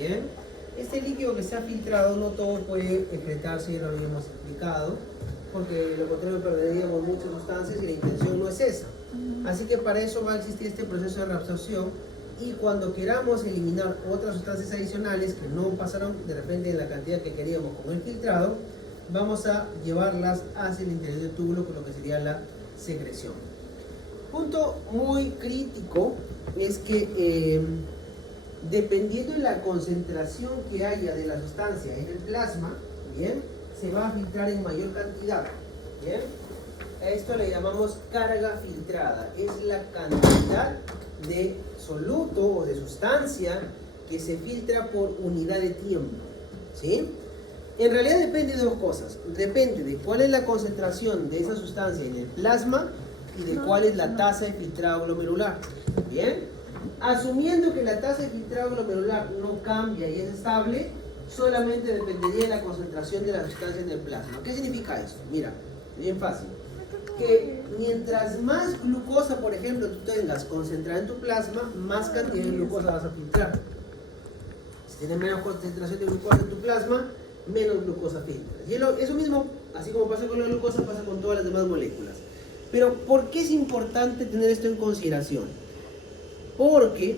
Bien. Este líquido que se ha filtrado no todo puede excretarse, ya lo habíamos explicado, porque de lo contrario perderíamos muchas sustancias y la intención no es esa. Así que para eso va a existir este proceso de reabsorción, y cuando queramos eliminar otras sustancias adicionales que no pasaron de repente en la cantidad que queríamos con el filtrado, vamos a llevarlas hacia el interior del túbulo con lo que sería la secreción. Punto muy crítico es que dependiendo de la concentración que haya de la sustancia en el plasma, ¿bien?, se va a filtrar en mayor cantidad. ¿Bien? A esto le llamamos carga filtrada. Es la cantidad de soluto o de sustancia que se filtra por unidad de tiempo. ¿Sí? En realidad depende de dos cosas. Depende de cuál es la concentración de esa sustancia en el plasma y de cuál es la tasa de filtrado glomerular. ¿Bien? Asumiendo que la tasa de filtrado glomerular no cambia y es estable, solamente dependería de la concentración de la sustancia en el plasma. ¿Qué significa eso? Mira, bien fácil. Que mientras más glucosa, por ejemplo, tú tengas concentrada en tu plasma, más cantidad de glucosa vas a filtrar. Si tienes menos concentración de glucosa en tu plasma, menos glucosa filtras. Y eso mismo, así como pasa con la glucosa, pasa con todas las demás moléculas. Pero, ¿por qué es importante tener esto en consideración? Porque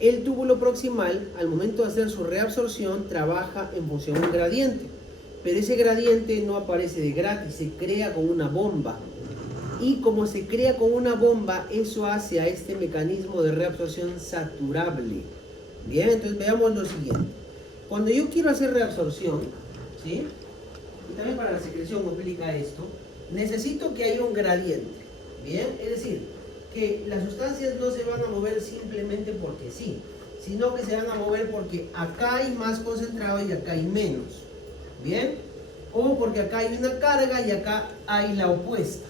el túbulo proximal, al momento de hacer su reabsorción, trabaja en función de un gradiente. Pero ese gradiente no aparece de gratis, se crea con una bomba. Y como se crea con una bomba, eso hace a este mecanismo de reabsorción saturable. Bien, entonces veamos lo siguiente. Cuando yo quiero hacer reabsorción, ¿sí?, y también para la secreción aplica esto, necesito que haya un gradiente. Bien, es decir, que las sustancias no se van a mover simplemente porque sí, sino que se van a mover porque acá hay más concentrado y acá hay menos. Bien, o porque acá hay una carga y acá hay la opuesta.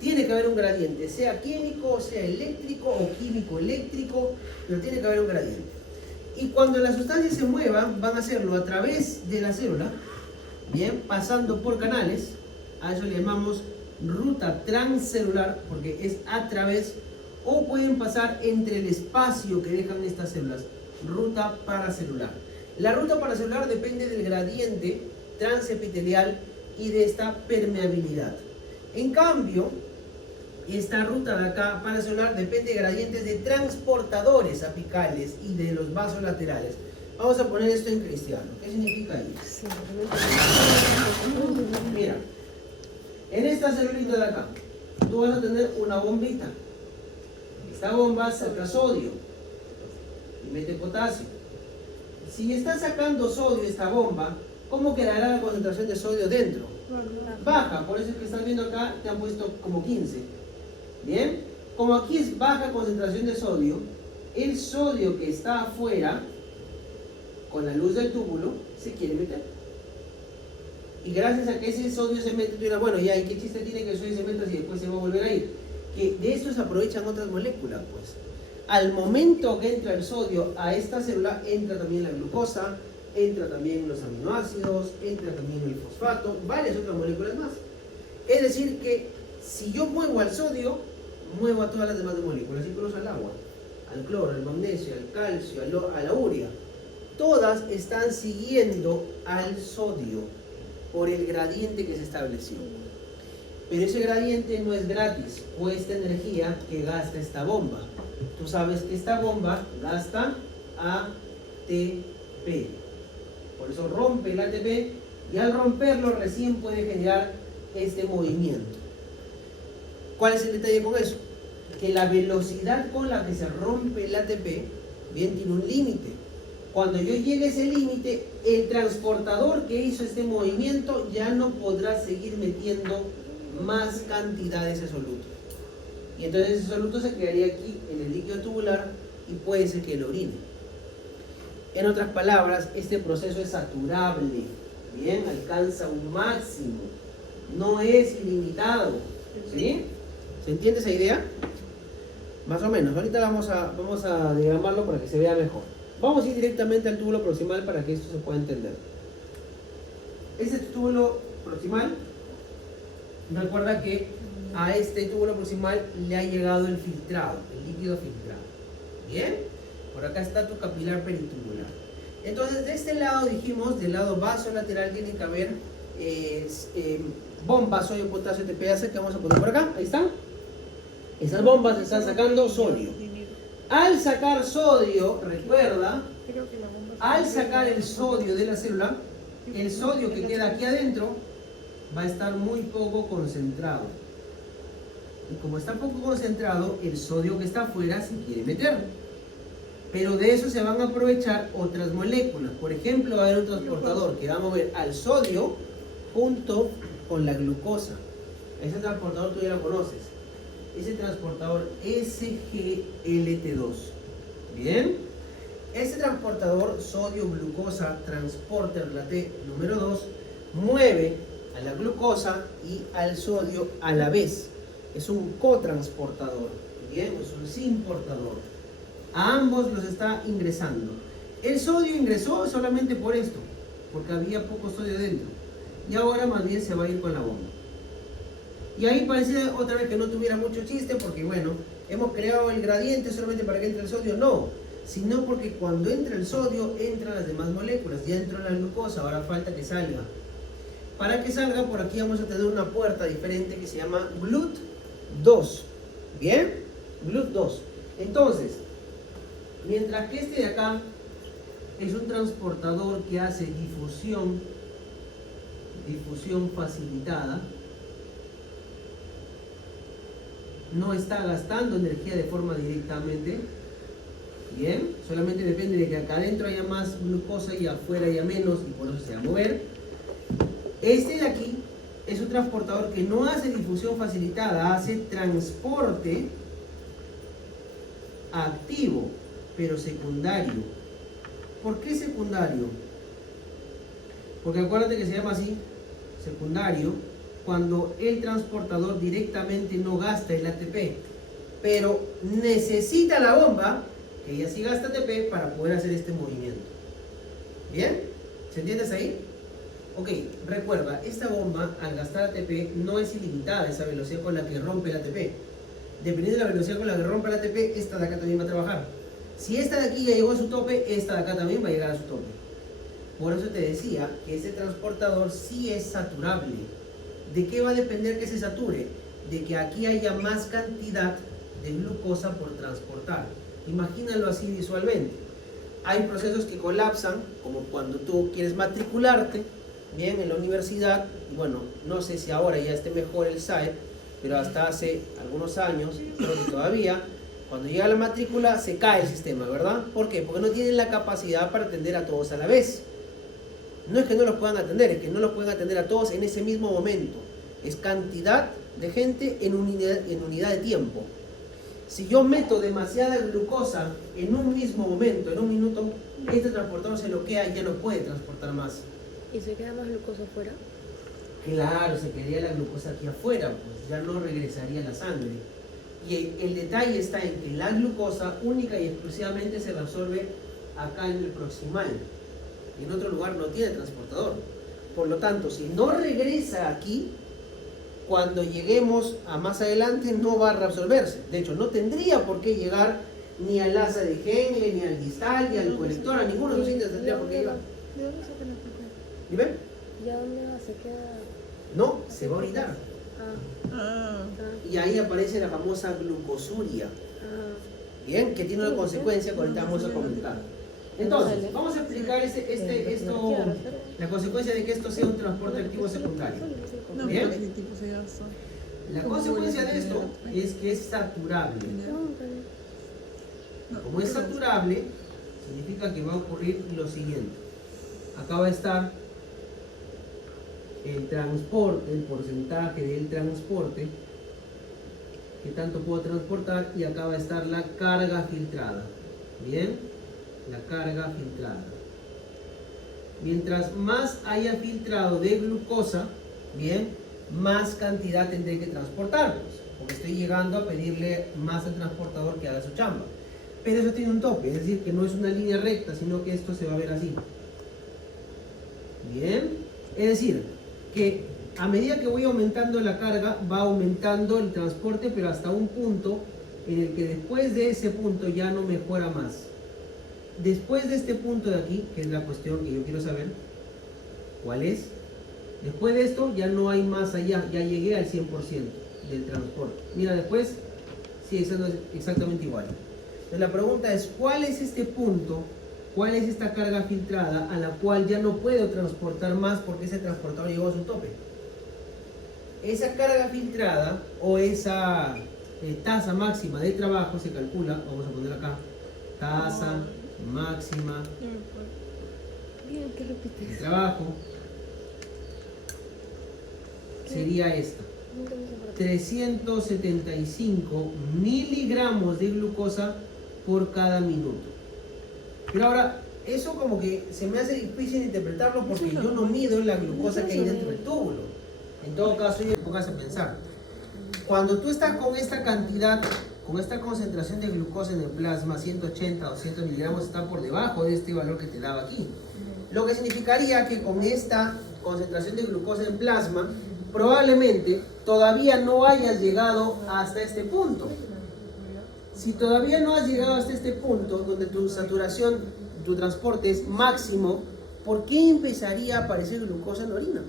Tiene que haber un gradiente, sea químico, sea eléctrico o químico-eléctrico, pero tiene que haber un gradiente. Y cuando las sustancias se muevan, van a hacerlo a través de la célula, bien, pasando por canales. A eso le llamamos ruta transcelular, porque es a través, o pueden pasar entre el espacio que dejan estas células, ruta paracelular. La ruta paracelular depende del gradiente transepitelial y de esta permeabilidad. En cambio, esta ruta de acá paracelular depende de gradientes de transportadores apicales y de los vasos laterales. Vamos a poner esto en cristiano. ¿Qué significa eso? Mira, en esta celulita de acá, tú vas a tener una bombita. Esta bomba saca sodio y mete potasio. Si está sacando sodio esta bomba, ¿cómo quedará la concentración de sodio dentro? Baja, por eso es que estás viendo acá, te han puesto como 15. Bien, como aquí es baja concentración de sodio, el sodio que está afuera, con la luz del túbulo, se quiere meter. Y gracias a que ese sodio se mete, tú dirás, bueno, ya, ¿y qué chiste tiene que el sodio se meta si después se va a volver a ir? Que de esto se aprovechan otras moléculas, pues. Al momento que entra el sodio a esta célula, entra también la glucosa, entra también los aminoácidos, entra también el fosfato, varias otras moléculas más. Es decir que si yo muevo al sodio, muevo a todas las demás moléculas, incluso al agua, al cloro, al magnesio, al calcio, a la urea. Todas están siguiendo al sodio por el gradiente que se estableció. Pero ese gradiente no es gratis, cuesta energía que gasta esta bomba. Tú sabes que esta bomba gasta ATP. Por eso rompe el ATP y al romperlo recién puede generar este movimiento. ¿Cuál es el detalle con eso? Que la velocidad con la que se rompe el ATP bien tiene un límite. Cuando yo llegue a ese límite, el transportador que hizo este movimiento ya no podrá seguir metiendo más cantidad de ese soluto. Y entonces ese soluto se quedaría aquí en el líquido tubular y puede ser que lo orine. En otras palabras, este proceso es saturable, bien, alcanza un máximo, no es ilimitado. ¿Sí? ¿Se entiende esa idea? Más o menos. Ahorita vamos a diagramarlo para que se vea mejor. Vamos a ir directamente al túbulo proximal para que esto se pueda entender. Este túbulo proximal, recuerda que a este túbulo proximal le ha llegado el filtrado, el líquido filtrado. Bien, por acá está tu capilar peritubular. Entonces, de este lado dijimos, del lado vasolateral tiene que haber bombas sodio, potasio, TPase que vamos a poner por acá. Ahí están. Esas bombas están sacando sodio. Al sacar sodio, recuerda, al sacar el sodio de la célula, el sodio que queda aquí adentro va a estar muy poco concentrado. Y como está poco concentrado, el sodio que está afuera se quiere meter. Pero de eso se van a aprovechar otras moléculas. Por ejemplo, va a haber un transportador que va a mover al sodio junto con la glucosa. Ese transportador tú ya lo conoces. Ese transportador SGLT2. Bien. Ese transportador sodio-glucosa transporter, la T número 2, mueve a la glucosa y al sodio a la vez. Es un cotransportador. Bien, es un simportador. A ambos los está ingresando. El sodio ingresó solamente por esto, porque había poco sodio dentro. Y ahora más bien se va a ir con la bomba. Y ahí parece otra vez que no tuviera mucho chiste, porque bueno, hemos creado el gradiente solamente para que entre el sodio. No, sino porque cuando entra el sodio, entran las demás moléculas. Ya entró la glucosa, ahora falta que salga. Para que salga, por aquí vamos a tener una puerta diferente que se llama GLUT2. ¿Bien? GLUT2. Entonces, mientras que este de acá es un transportador que hace difusión facilitada, no está gastando energía de forma directamente, bien, solamente depende de que acá adentro haya más glucosa y afuera haya menos y por eso se va a mover. Este de aquí es un transportador que no hace difusión facilitada, hace transporte activo, pero secundario. ¿Por qué secundario? Porque acuérdate que se llama así, secundario, cuando el transportador directamente no gasta el ATP, pero necesita la bomba, que ella sí gasta ATP, para poder hacer este movimiento. ¿Bien? ¿Se entiende hasta ahí? Ok, recuerda, esta bomba al gastar ATP no es ilimitada esa velocidad con la que rompe el ATP. Dependiendo de la velocidad con la que rompe el ATP, esta de acá también va a trabajar. Si esta de aquí ya llegó a su tope, esta de acá también va a llegar a su tope. Por eso te decía que este transportador sí es saturable. ¿De qué va a depender que se sature? De que aquí haya más cantidad de glucosa por transportar. Imagínalo así visualmente. Hay procesos que colapsan, como cuando tú quieres matricularte, bien, en la universidad. Bueno, no sé si ahora ya esté mejor el SAE, pero hasta hace algunos años, creo que todavía, cuando llega la matrícula se cae el sistema, ¿verdad? ¿Por qué? Porque no tienen la capacidad para atender a todos a la vez. No es que no los puedan atender, es que no los pueden atender a todos en ese mismo momento. Es cantidad de gente en unidad de tiempo. Si yo meto demasiada glucosa en un mismo momento, en un minuto, este transportador se bloquea y ya no puede transportar más. ¿Y se queda más glucosa afuera? Claro, se quedaría la glucosa aquí afuera, pues ya no regresaría a la sangre. Y el detalle está en que la glucosa única y exclusivamente se reabsorbe acá en el proximal. En otro lugar no tiene transportador. Por lo tanto, si no regresa aquí, cuando lleguemos a más adelante no va a reabsorberse. De hecho, no tendría por qué llegar ni al asa de Henle, ni al distal, ni al colector, a ninguno de los sitios tendría por qué llegar. ¿De dónde sacan la glucosa? ¿Dime? ¿Ya dónde va? ¿Se queda? No, se va a orinar. Ah. Y ahí aparece la famosa glucosuria. Ah. Bien, que tiene una consecuencia que ahorita vamos a comentar. Entonces, vamos a explicar esto, la consecuencia de que esto sea un transporte activo secundario. Bien. La consecuencia de esto es que es saturable. Como es saturable, significa que va a ocurrir lo siguiente. Acá va a estar el transporte, el porcentaje del transporte que tanto puedo transportar, y acá va a estar la carga filtrada. Bien, la carga filtrada. Mientras más haya filtrado de glucosa, bien, más cantidad tendré que transportar, pues, porque estoy llegando a pedirle más al transportador que haga su chamba. Pero eso tiene un tope, es decir, que no es una línea recta, sino que esto se va a ver así. Bien, es decir, que a medida que voy aumentando la carga, va aumentando el transporte, pero hasta un punto en el que después de ese punto ya no mejora más. después de este punto de aquí, que es la cuestión que yo quiero saber, ¿cuál es? Después de esto ya no hay más allá, ya llegué al 100% del transporte. Mira, después sigue siendo exactamente igual. Entonces la pregunta es, ¿cuál es este punto? ¿Cuál es esta carga filtrada a la cual ya no puedo transportar más porque ese transportador llegó a su tope? Esa carga filtrada o esa tasa máxima de trabajo se calcula, vamos a poner acá, tasa máxima Bien, ¿qué de repites? trabajo sería esta. Nunca me separé. 375 miligramos de glucosa por cada minuto. Pero ahora, eso como que se me hace difícil interpretarlo porque yo no mido la glucosa que hay dentro del túbulo. En todo caso, yo pongas a pensar. Cuando tú estás con esta cantidad, con esta concentración de glucosa en el plasma, 180 o 200 miligramos, está por debajo de este valor que te daba aquí. Lo que significaría que con esta concentración de glucosa en plasma, probablemente todavía no hayas llegado hasta este punto. Si todavía no has llegado hasta este punto, donde tu saturación, tu transporte es máximo, ¿por qué empezaría a aparecer glucosa en la orina?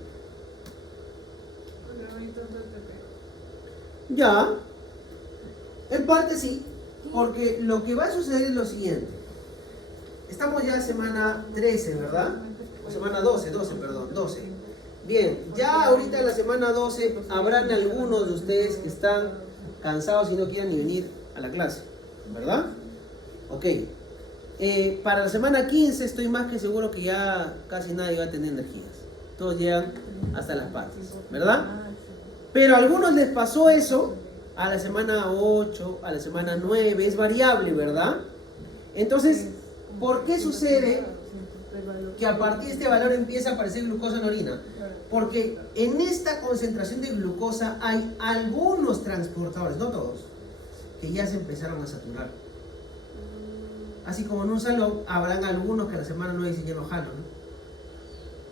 Ya, en parte sí, porque lo que va a suceder es lo siguiente. Estamos ya en semana 13, ¿verdad? O semana 12, perdón, 12. Bien, ya ahorita en la semana 12 habrán algunos de ustedes que están cansados y no quieran ni venir a la clase, ¿verdad? Ok. Para la semana 15 estoy más que seguro que ya casi nadie va a tener energías. Todos llegan hasta las patas, ¿verdad? Pero a algunos les pasó eso a la semana 8, a la semana 9, es variable, ¿verdad? Entonces, ¿por qué sucede que a partir de este valor empieza a aparecer glucosa en la orina? Porque en esta concentración de glucosa hay algunos transportadores, no todos, que ya se empezaron a saturar. Así como en un salón habrán algunos que a la semana 9 dicen ya no jalo, ¿no?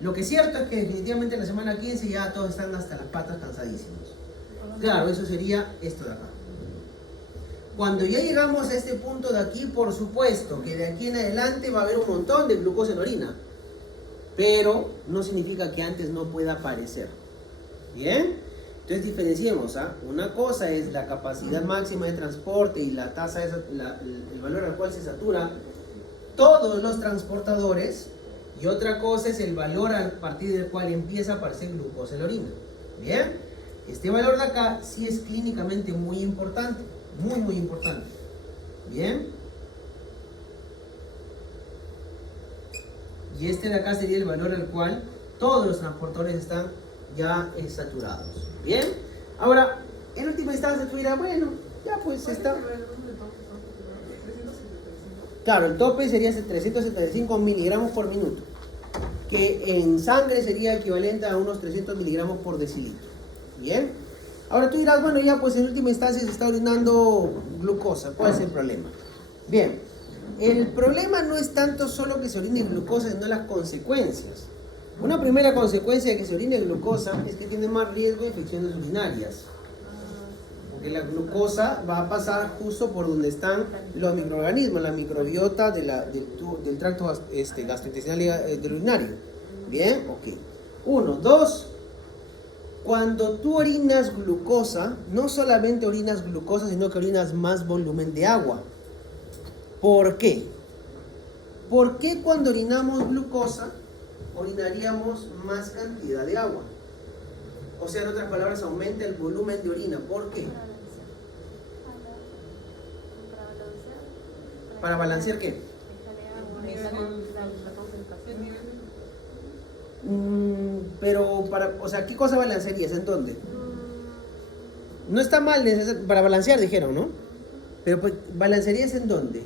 Lo que es cierto es que definitivamente en la semana 15 ya todos están hasta las patas cansadísimos. Claro, eso sería esto de acá. Cuando ya llegamos a este punto de aquí, por supuesto que de aquí en adelante va a haber un montón de glucosa en orina. Pero no significa que antes no pueda aparecer. ¿Bien? Entonces diferenciemos, ¿ah? Una cosa es la capacidad máxima de transporte y la tasa, el valor al cual se satura todos los transportadores. Y otra cosa es el valor a partir del cual empieza a aparecer glucosa en la orina. ¿Bien? Este valor de acá sí es clínicamente muy importante. Muy importante. ¿Bien? Y este de acá sería el valor al cual todos los transportadores están ya saturados. ¿Bien? Ahora, en última instancia tú dirás, bueno, ya pues está... Claro, el tope sería 375 miligramos por minuto, que en sangre sería equivalente a unos 300 miligramos por decilitro. Bien. Ahora tú dirás, bueno, ya pues en última instancia se está orinando glucosa. ¿Cuál es el problema? Bien. El problema no es tanto solo que se orine glucosa, sino las consecuencias. Una primera consecuencia de que se orine glucosa es que tiene más riesgo de infecciones urinarias. Porque la glucosa va a pasar justo por donde están los microorganismos, la microbiota del tracto gastrointestinal y del urinario. Bien, ok. 1, 2. Cuando tú orinas glucosa, no solamente orinas glucosa, sino que orinas más volumen de agua. ¿Por qué? ¿Por qué cuando orinamos glucosa, orinaríamos más cantidad de agua? O sea, en otras palabras, aumenta el volumen de orina. ¿Por qué? ¿Para balancear qué? Pero o sea, ¿qué cosa balancearías? ¿En dónde? No está mal para balancear, dijeron, ¿no? Pero pues, ¿balancearías en dónde?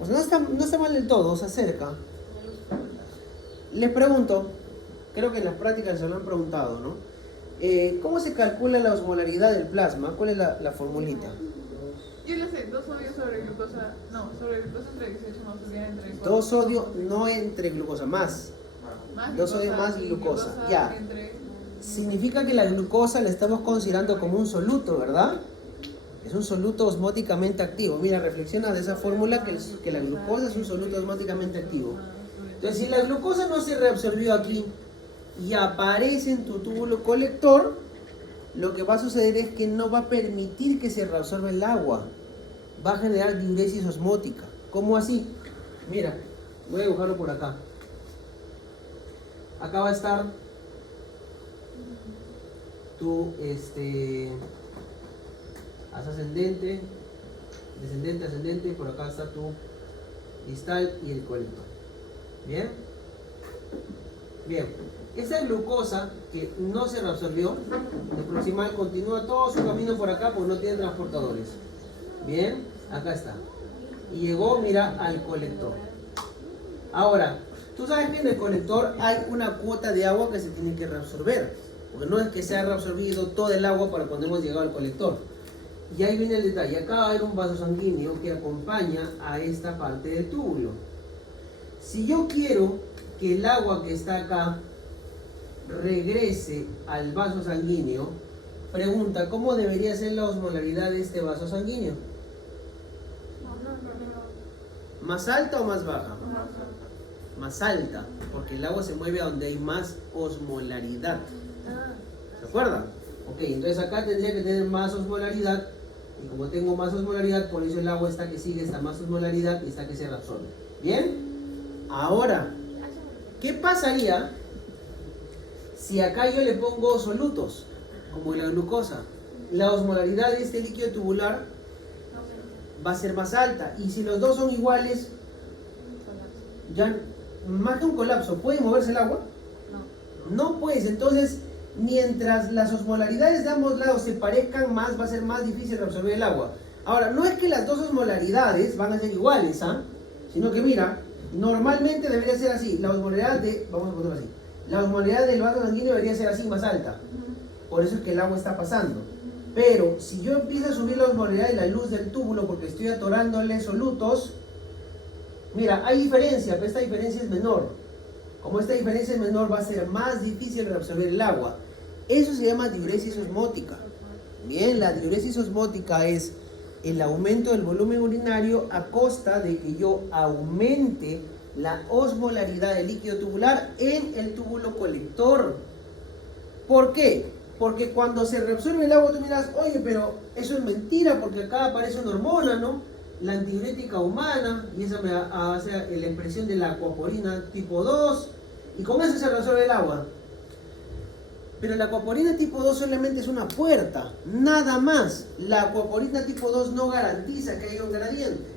O sea, no está mal del todo, se acerca. Les pregunto, creo que en las prácticas se lo han preguntado, ¿no? ¿Cómo se calcula la osmolaridad del plasma? ¿Cuál es la formulita? Yo lo sé, 2 sodios sobre glucosa, no, sobre glucosa entre 18 más sodio entre 4. 2 sodio, no entre glucosa, más. 2 sodio más glucosa, ya. Entre... Significa que la glucosa la estamos considerando como un soluto, ¿verdad? Es un soluto osmóticamente activo. Mira, reflexiona de esa fórmula que la glucosa es un soluto osmóticamente activo. Entonces, si la glucosa no se reabsorbió aquí y aparece en tu túbulo colector, lo que va a suceder es que no va a permitir que se reabsorba el agua. Va a generar diuresis osmótica. ¿Cómo así? Mira, voy a dibujarlo por acá. Acá va a estar tu haz ascendente, descendente, ascendente, y por acá está tu distal y el colector. ¿Bien? Bien. Esa glucosa que no se reabsorbió, el proximal continúa todo su camino por acá porque no tiene transportadores. Bien, acá está. Y llegó, mira, al colector. Ahora, tú sabes que en el colector hay una cuota de agua que se tiene que reabsorber. Porque no es que se ha reabsorbido todo el agua para cuando hemos llegado al colector. Y ahí viene el detalle. Acá va a haber un vaso sanguíneo que acompaña a esta parte del túbulo. Si yo quiero que el agua que está acá regrese al vaso sanguíneo, pregunta, ¿cómo debería ser la osmolaridad de este vaso sanguíneo? ¿Más alta o más baja? Más alta, porque el agua se mueve a donde hay más osmolaridad. ¿Se acuerdan? Ok, entonces acá tendría que tener más osmolaridad, y como tengo más osmolaridad, por eso el agua está que sigue esta más osmolaridad y está que se reabsorbe. ¿Bien? Ahora, ¿qué pasaría si acá yo le pongo solutos, como la glucosa? La osmolaridad de este líquido tubular va a ser más alta, y si los dos son iguales, ya más que un colapso, ¿puede moverse el agua? No, pues, entonces, mientras las osmolaridades de ambos lados se parezcan más, va a ser más difícil reabsorber el agua. Ahora, no es que las dos osmolaridades van a ser iguales, sino que mira, normalmente debería ser así. La osmolaridad vamos a ponerlo así, la osmolaridad del vaso sanguíneo debería ser así, más alta. Por eso es que el agua está pasando. Pero si yo empiezo a subir la osmolaridad de la luz del túbulo porque estoy atorándole solutos, mira, hay diferencia, pero esta diferencia es menor. Como esta diferencia es menor, va a ser más difícil reabsorber el agua. Eso se llama diuresis osmótica. Bien, la diuresis osmótica es el aumento del volumen urinario a costa de que yo aumente la osmolaridad del líquido tubular en el túbulo colector. ¿Por qué? Porque cuando se reabsorbe el agua tú miras, oye, pero eso es mentira porque acá aparece una hormona, ¿no? La antidiurética humana, y esa me hace la expresión de la aquaporina tipo 2, y con eso se reabsorbe el agua. Pero la aquaporina tipo 2 solamente es una puerta, nada más. La aquaporina tipo 2 no garantiza que haya un gradiente.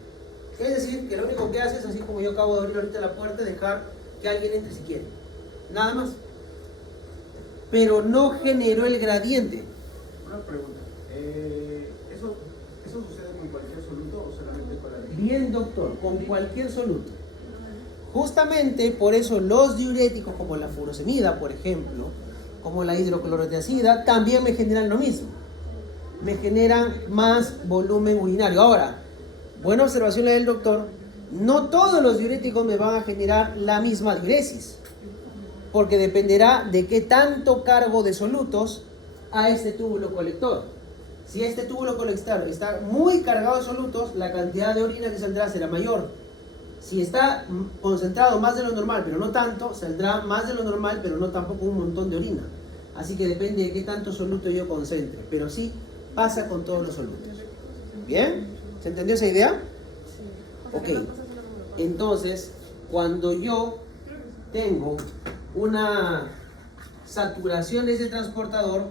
Es decir, que lo único que hace es, así como yo acabo de abrir ahorita la puerta, dejar que alguien entre si quiere. Nada más. Pero no generó el gradiente. Una pregunta. ¿Eso sucede con cualquier soluto o solamente con la leche? Bien, doctor, con cualquier soluto. Justamente por eso los diuréticos como la furosemida, por ejemplo, como la hidroclorotiazida, también me generan lo mismo. Me generan más volumen urinario. Ahora, buena observación la del doctor, no todos los diuréticos me van a generar la misma diuresis, porque dependerá de qué tanto cargo de solutos a este túbulo colector. Si este túbulo colector está muy cargado de solutos, la cantidad de orina que saldrá será mayor. Si está concentrado más de lo normal, pero no tanto, saldrá más de lo normal, pero no tampoco un montón de orina. Así que depende de qué tanto soluto yo concentre. Pero sí pasa con todos los solutos. ¿Bien? ¿Se entendió esa idea? Ok. Entonces, cuando yo tengo una saturación de ese transportador,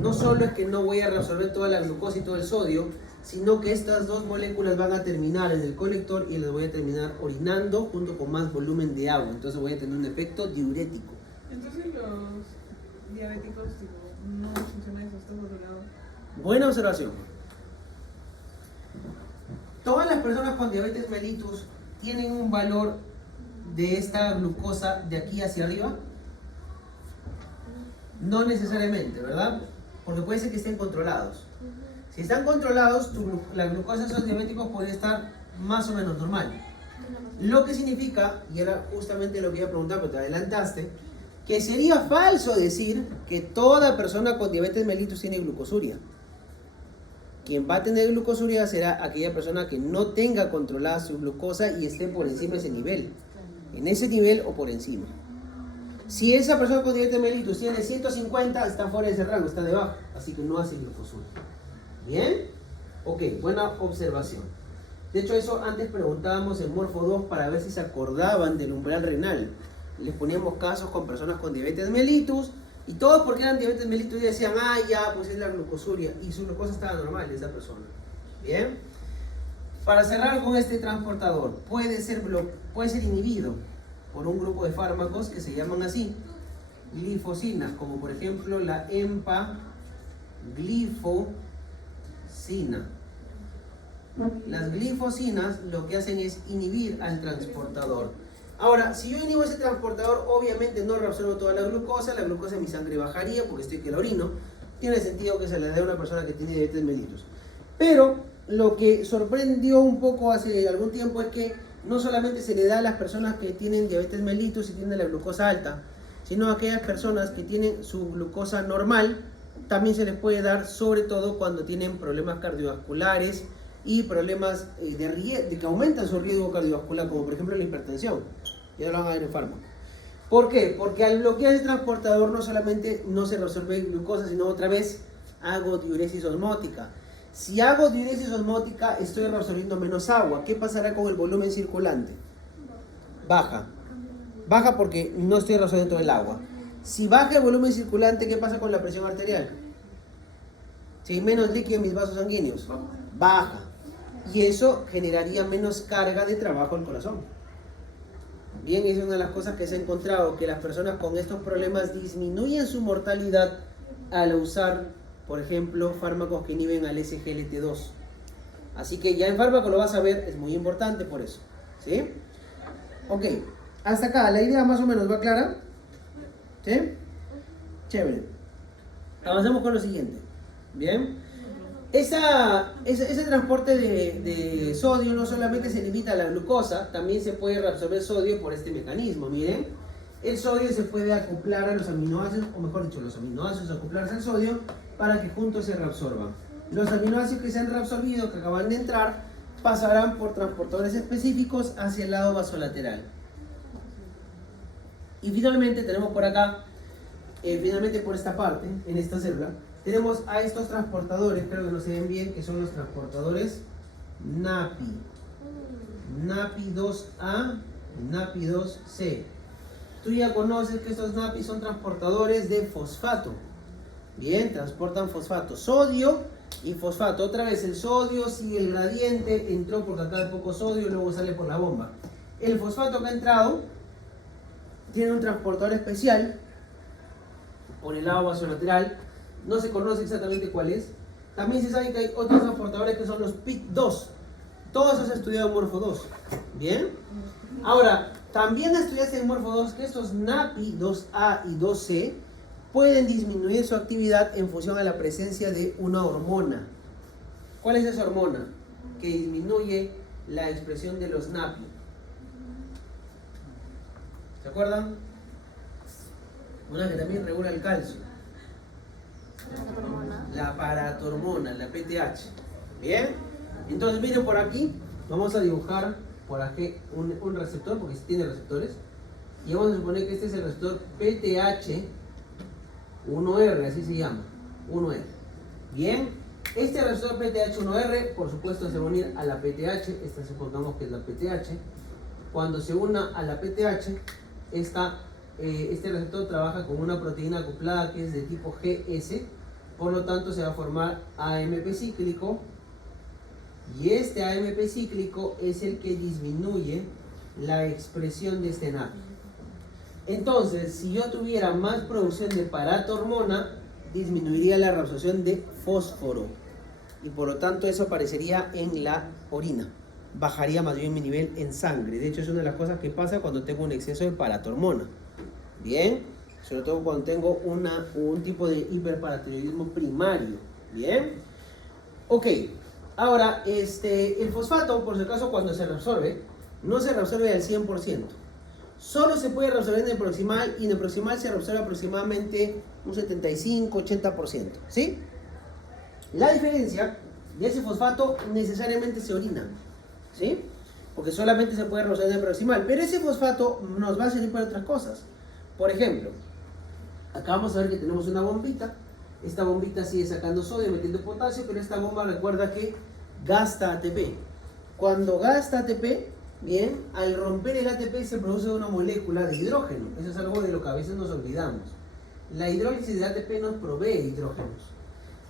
no solo es que no voy a reabsorber toda la glucosa y todo el sodio, sino que estas dos moléculas van a terminar en el colector y las voy a terminar orinando junto con más volumen de agua. Entonces voy a tener un efecto diurético. Entonces los diabéticos tipo, no funciona eso, está por otro lado. Buena observación. Todas las personas con diabetes mellitus tienen un valor de esta glucosa de aquí hacia arriba. No necesariamente, ¿verdad? Porque puede ser que estén controlados. Si están controlados, la glucosa de esos diabéticos puede estar más o menos normal. Lo que significa, y era justamente lo que iba a preguntar, pero te adelantaste, que sería falso decir que toda persona con diabetes mellitus tiene glucosuria. Quien va a tener glucosuria será aquella persona que no tenga controlada su glucosa y esté por encima de ese nivel. En ese nivel o por encima. Si esa persona con diabetes mellitus tiene 150, está fuera de ese rango, está debajo. Así que no hace glucosuria. ¿Bien? Ok, buena observación. De hecho, eso antes preguntábamos en Morfo 2 para ver si se acordaban del umbral renal. Les poníamos casos con personas con diabetes mellitus y todos porque eran diabetes mellitus y decían, ah, ya, pues es la glucosuria y su glucosa estaba normal de esa persona. Bien. Para cerrar con este transportador, puede ser inhibido por un grupo de fármacos que se llaman así, glifosinas, como por ejemplo la empaglifosina. Las glifosinas lo que hacen es inhibir al transportador. Ahora, si yo inhibo ese transportador, obviamente no reabsorbo toda la glucosa en mi sangre bajaría porque estoy que la orino. Tiene sentido que se le dé a una persona que tiene diabetes mellitus. Pero lo que sorprendió un poco hace algún tiempo es que no solamente se le da a las personas que tienen diabetes mellitus y tienen la glucosa alta, sino a aquellas personas que tienen su glucosa normal, también se les puede dar, sobre todo cuando tienen problemas cardiovasculares y problemas de que aumentan su riesgo cardiovascular, como por ejemplo la hipertensión. Ya lo van a ver en fármaco. ¿Por qué? Porque al bloquear el transportador no solamente no se resuelve glucosa, sino otra vez hago diuresis osmótica. Si hago diuresis osmótica, estoy reabsorbiendo menos agua. ¿Qué pasará con el volumen circulante? Baja. Baja porque no estoy reabsorbiendo todo el agua. Si baja el volumen circulante, ¿qué pasa con la presión arterial? Si hay menos líquido en mis vasos sanguíneos, baja. Y eso generaría menos carga de trabajo al corazón. Bien, es una de las cosas que se ha encontrado, que las personas con estos problemas disminuyen su mortalidad al usar, por ejemplo, fármacos que inhiben al SGLT2. Así que ya en fármaco lo vas a ver, es muy importante por eso. ¿Sí? Ok, hasta acá, la idea más o menos va clara. ¿Sí? Chévere. Avancemos con lo siguiente. Bien. Ese transporte de sodio no solamente se limita a la glucosa, también se puede reabsorber sodio por este mecanismo. Miren, el sodio se puede acoplar a los aminoácidos, o mejor dicho, los aminoácidos acoplarse al sodio para que juntos se reabsorban. Los aminoácidos que se han reabsorbido, que acaban de entrar, pasarán por transportadores específicos hacia el lado vasolateral. Y finalmente tenemos por acá, finalmente por esta parte, en esta célula, tenemos a estos transportadores, creo que no se ven bien, que son los transportadores NAPI. NAPI 2A y NAPI 2C. Tú ya conoces que estos NAPI son transportadores de fosfato. Bien, transportan fosfato, sodio y fosfato. Otra vez el sodio sigue el gradiente, entró porque acá hay poco sodio y luego sale por la bomba. El fosfato que ha entrado tiene un transportador especial por el lado vasolateral. No se conoce exactamente cuál es. También se sabe que hay otros transportadores que son los PIC2. Todos esos has estudiado en Morfo 2. ¿Bien? Ahora, también estudiaste en Morfo 2 que estos NAPI 2A y 2C pueden disminuir su actividad en función a la presencia de una hormona. ¿Cuál es esa hormona? Que disminuye la expresión de los NAPI. ¿Se acuerdan? Una que también regula el calcio. La paratormona, la PTH. Bien, entonces miren por aquí, vamos a dibujar por aquí un receptor, porque tiene receptores, y vamos a suponer que este es el receptor PTH1R, así se llama, 1R. Bien, este receptor PTH1R, por supuesto, se va a unir a la PTH, esta supongamos que es la PTH. Cuando se una a la PTH, este receptor trabaja con una proteína acoplada que es de tipo GS. Por lo tanto, se va a formar AMP cíclico y este AMP cíclico es el que disminuye la expresión de este NAPI. Entonces, si yo tuviera más producción de paratormona, disminuiría la reabsorción de fósforo y por lo tanto eso aparecería en la orina. Bajaría más bien mi nivel en sangre. De hecho, es una de las cosas que pasa cuando tengo un exceso de paratormona. Bien. Sobre todo cuando tengo un tipo de hiperparatiroidismo primario. Bien. Ok. Ahora, el fosfato, por si acaso, cuando se reabsorbe, no se reabsorbe al 100%. Solo se puede reabsorber en el proximal y en el proximal se reabsorbe aproximadamente un 75-80%. ¿Sí? La diferencia Y ese fosfato necesariamente se orina, ¿sí? Porque solamente se puede reabsorber en proximal. Pero ese fosfato nos va a servir para otras cosas. Por ejemplo, acá vamos a ver que tenemos una bombita. Esta bombita sigue sacando sodio, metiendo potasio, pero esta bomba recuerda que gasta ATP. Cuando gasta ATP, bien, al romper el ATP se produce una molécula de hidrógeno. Eso es algo de lo que a veces nos olvidamos. La hidrólisis de ATP nos provee hidrógenos.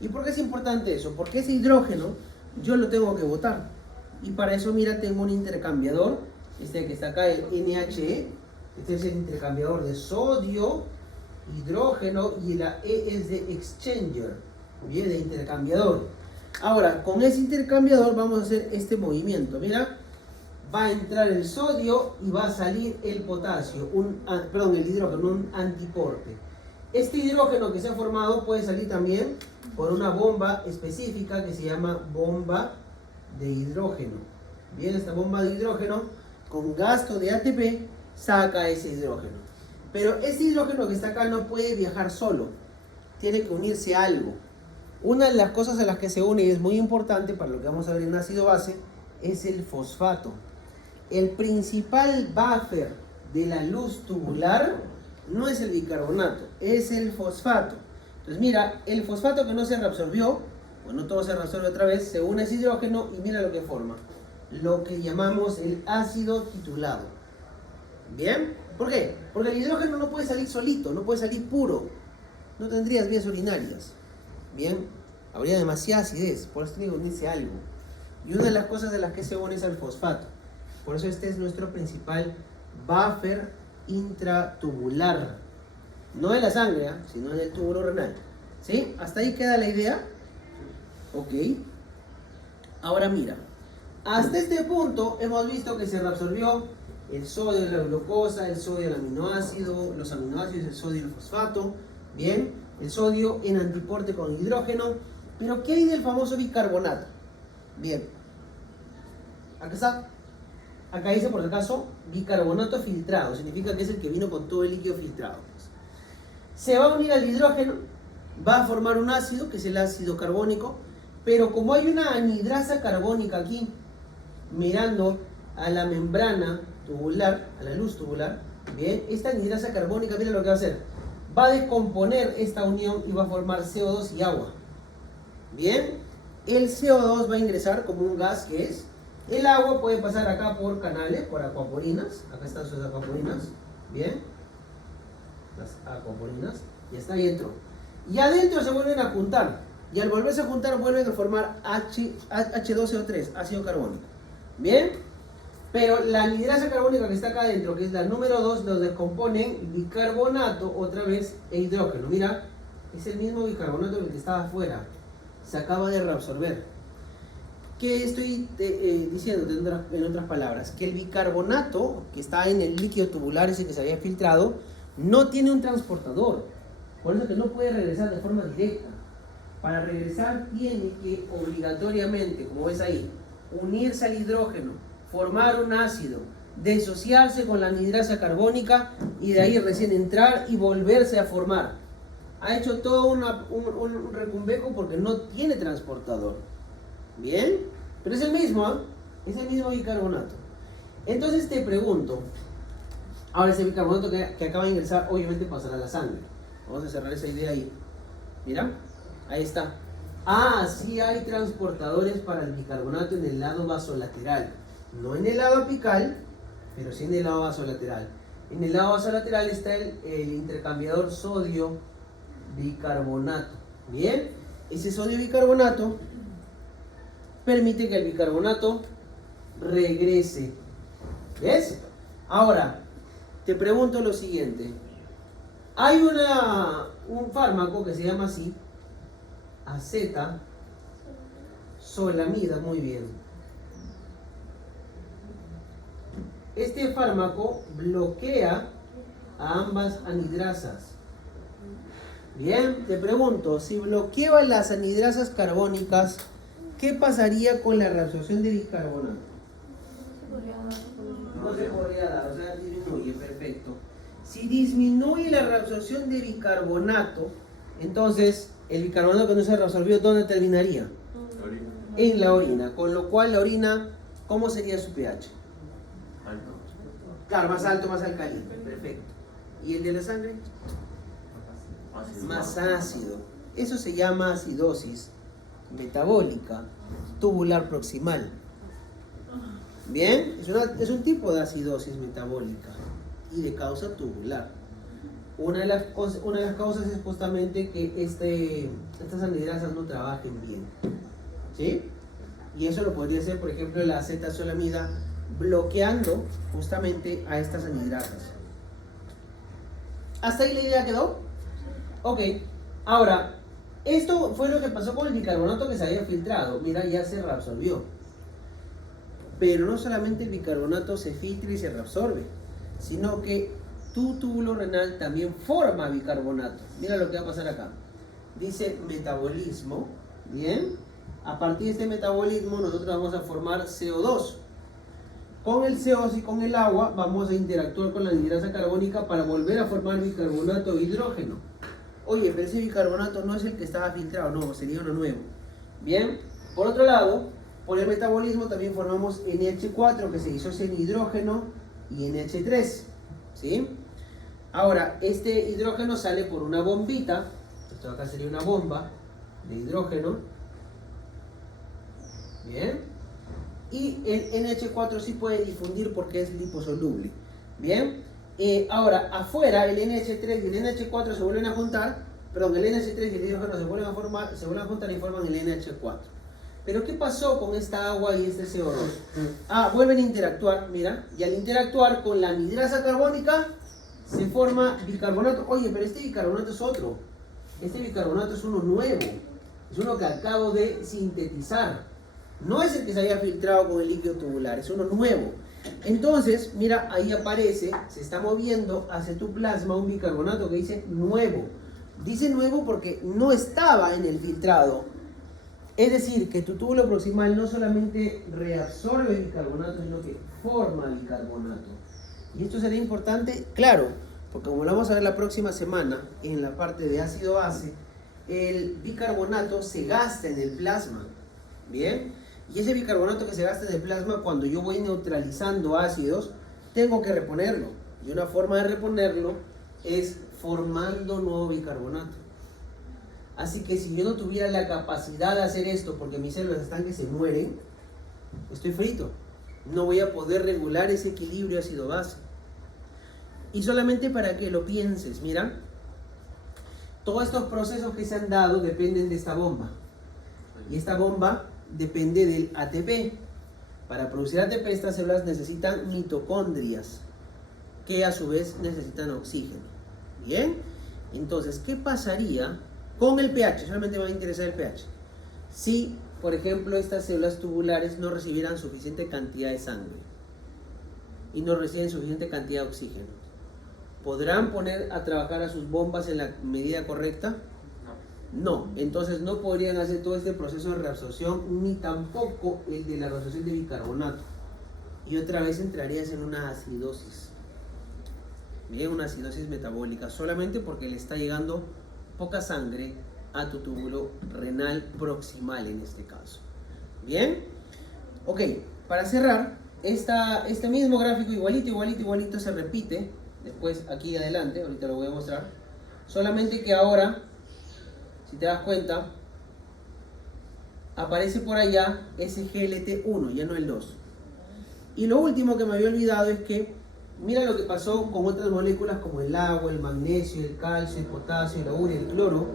¿Y por qué es importante eso? Porque ese hidrógeno yo lo tengo que botar. Y para eso, mira, tengo un intercambiador, este que está acá, el NHE. Este es el intercambiador de sodio, hidrógeno, y la E es de exchanger, bien, de intercambiador. Ahora, con ese intercambiador vamos a hacer este movimiento. Mira, va a entrar el sodio y va a salir el potasio, el hidrógeno, un antiporte. Este hidrógeno que se ha formado puede salir también por una bomba específica que se llama bomba de hidrógeno. Bien, esta bomba de hidrógeno con gasto de ATP saca ese hidrógeno. Pero este hidrógeno que está acá no puede viajar solo, tiene que unirse a algo. Una de las cosas a las que se une y es muy importante para lo que vamos a ver en ácido base es el fosfato. El principal buffer de la luz tubular no es el bicarbonato, es el fosfato. Entonces mira, el fosfato que no se reabsorbió, pues no todo se reabsorbe otra vez, se une a ese hidrógeno y mira lo que forma, lo que llamamos el ácido titulado. ¿Bien? ¿Por qué? Porque el hidrógeno no puede salir solito, no puede salir puro, no tendrías vías urinarias. Bien, habría demasiada acidez, por eso tiene que unirse a algo. Y una de las cosas de las que se une es el fosfato. Por eso este es nuestro principal buffer intratubular. No de la sangre, sino del túbulo renal. ¿Sí? ¿Hasta ahí queda la idea? Ok. Ahora mira, hasta este punto hemos visto que se reabsorbió el sodio de la glucosa, el sodio del aminoácido, los aminoácidos, el sodio y el fosfato. Bien, el sodio en antiporte con hidrógeno. Pero ¿qué hay del famoso bicarbonato? Bien, acá está. Acá dice por si acaso bicarbonato filtrado, significa que es el que vino con todo el líquido filtrado. Se va a unir al hidrógeno, va a formar un ácido, que es el ácido carbónico, pero como hay una anhidrasa carbónica aquí, mirando a la membrana tubular, a la luz tubular, bien, esta anhidrasa carbónica, mira lo que va a hacer, va a descomponer esta unión y va a formar CO2 y agua. Bien, el CO2 va a ingresar como un gas que es. El agua puede pasar acá por canales, por acuaporinas. Acá están sus acuaporinas. Bien. Las acuaporinas. Y está ahí dentro. Y adentro se vuelven a juntar. Y al volverse a juntar vuelven a formar H2CO3, ácido carbónico. Bien. Pero la anhidrasa carbónica que está acá adentro, que es la número 2, lo descomponen bicarbonato otra vez e hidrógeno. Mira, es el mismo bicarbonato que estaba afuera. Se acaba de reabsorber. ¿Qué estoy diciendo en otras palabras? Que el bicarbonato que está en el líquido tubular, ese que se había filtrado, no tiene un transportador. Por eso que no puede regresar de forma directa. Para regresar tiene que obligatoriamente, como ves ahí, unirse al hidrógeno, formar un ácido, disociarse con la anhidrasa carbónica y de ahí recién entrar y volverse a formar. Ha hecho todo un recumbeco porque no tiene transportador. Bien, pero es el mismo, ¿eh? Es el mismo bicarbonato. Entonces te pregunto, ahora ese bicarbonato que acaba de ingresar obviamente pasará a la sangre. Vamos a cerrar esa idea ahí. Mira, ahí está. Ah, sí hay transportadores para el bicarbonato en el lado vasolateral. No en el lado apical, pero sí en el lado vasolateral. En el lado vasolateral está el intercambiador sodio-bicarbonato. Bien, ese sodio-bicarbonato permite que el bicarbonato regrese. ¿Ves? Ahora, te pregunto lo siguiente. Hay un fármaco que se llama así, acetazolamida, muy bien. Este fármaco bloquea a ambas anhidrasas. Bien, te pregunto, si bloquea las anhidrasas carbónicas, ¿qué pasaría con la reabsorción de bicarbonato? No se podría dar, o sea, disminuye, perfecto. Si disminuye la reabsorción de bicarbonato, entonces el bicarbonato que no se reabsorbió, ¿dónde terminaría? en la orina, con lo cual la orina, ¿cómo sería su pH? Alto. Claro, más alto, más alcalino, perfecto. ¿Y el de la sangre? Ácido. Más ácido. Eso se llama acidosis metabólica tubular proximal. Bien, es un tipo de acidosis metabólica y de causa tubular. Una de las causas es justamente que estas anhidrasas no trabajen bien. ¿Sí? Y eso lo podría ser, por ejemplo, la acetazolamida bloqueando justamente a estas anhidrasas. ¿Hasta ahí la idea quedó? Ok, ahora, esto fue lo que pasó con el bicarbonato que se había filtrado. Mira, ya se reabsorbió. Pero no solamente el bicarbonato se filtra y se reabsorbe, sino que tu túbulo renal también forma bicarbonato. Mira lo que va a pasar acá. Dice metabolismo. Bien. A partir de este metabolismo nosotros vamos a formar CO2. Con el CO2 y con el agua vamos a interactuar con la anhidrasa carbónica para volver a formar bicarbonato de hidrógeno. Oye, pero ese bicarbonato no es el que estaba filtrado, no, sería uno nuevo. Bien. Por otro lado, por el metabolismo también formamos NH4 que se disocia en hidrógeno y NH3. ¿Sí? Ahora, este hidrógeno sale por una bombita. Esto acá sería una bomba de hidrógeno. Bien. Y el NH4 sí puede difundir porque es liposoluble. Bien. Ahora, afuera el NH3 y el NH4 se vuelven a juntar. Perdón, el NH3 y el hidrógeno se vuelven a juntar y forman el NH4. Pero ¿qué pasó con esta agua y este CO2? Vuelven a interactuar, mira, y al interactuar con la anhidrasa carbónica se forma bicarbonato. Oye, pero este bicarbonato es otro. Este bicarbonato es uno nuevo. Es uno que acabo de sintetizar. No es el que se había filtrado con el líquido tubular, es uno nuevo. Entonces, mira, ahí aparece, se está moviendo hacia tu plasma un bicarbonato que dice nuevo. Dice nuevo porque no estaba en el filtrado. Es decir, que tu túbulo proximal no solamente reabsorbe bicarbonato, sino que forma bicarbonato. Y esto será importante, claro, porque como lo vamos a ver la próxima semana, en la parte de ácido-base, el bicarbonato se gasta en el plasma. ¿Bien? Y ese bicarbonato que se gasta en el plasma, cuando yo voy neutralizando ácidos, tengo que reponerlo. Y una forma de reponerlo es formando nuevo bicarbonato. Así que si yo no tuviera la capacidad de hacer esto, porque mis células están que se mueren, estoy frito. No voy a poder regular ese equilibrio ácido-base. Y solamente para que lo pienses, mira, todos estos procesos que se han dado dependen de esta bomba. Y esta bomba depende del ATP. Para producir ATP estas células necesitan mitocondrias, que a su vez necesitan oxígeno. Bien, entonces, ¿qué pasaría con el pH? Solamente me va a interesar el pH. Si, por ejemplo, estas células tubulares no recibieran suficiente cantidad de sangre y no reciben suficiente cantidad de oxígeno, ¿podrán poner a trabajar a sus bombas en la medida correcta? No, entonces no podrían hacer todo este proceso de reabsorción, ni tampoco el de la reabsorción de bicarbonato. Y otra vez entrarías en una acidosis. Bien, una acidosis metabólica, solamente porque le está llegando poca sangre a tu túbulo renal proximal en este caso. Bien, ok, para cerrar, este mismo gráfico igualito se repite después aquí adelante, ahorita lo voy a mostrar, solamente que ahora, si te das cuenta, aparece por allá ese GLT1, ya no el 2. Y lo último que me había olvidado es que mira lo que pasó con otras moléculas como el agua, el magnesio, el calcio, el potasio, la urea, el cloro.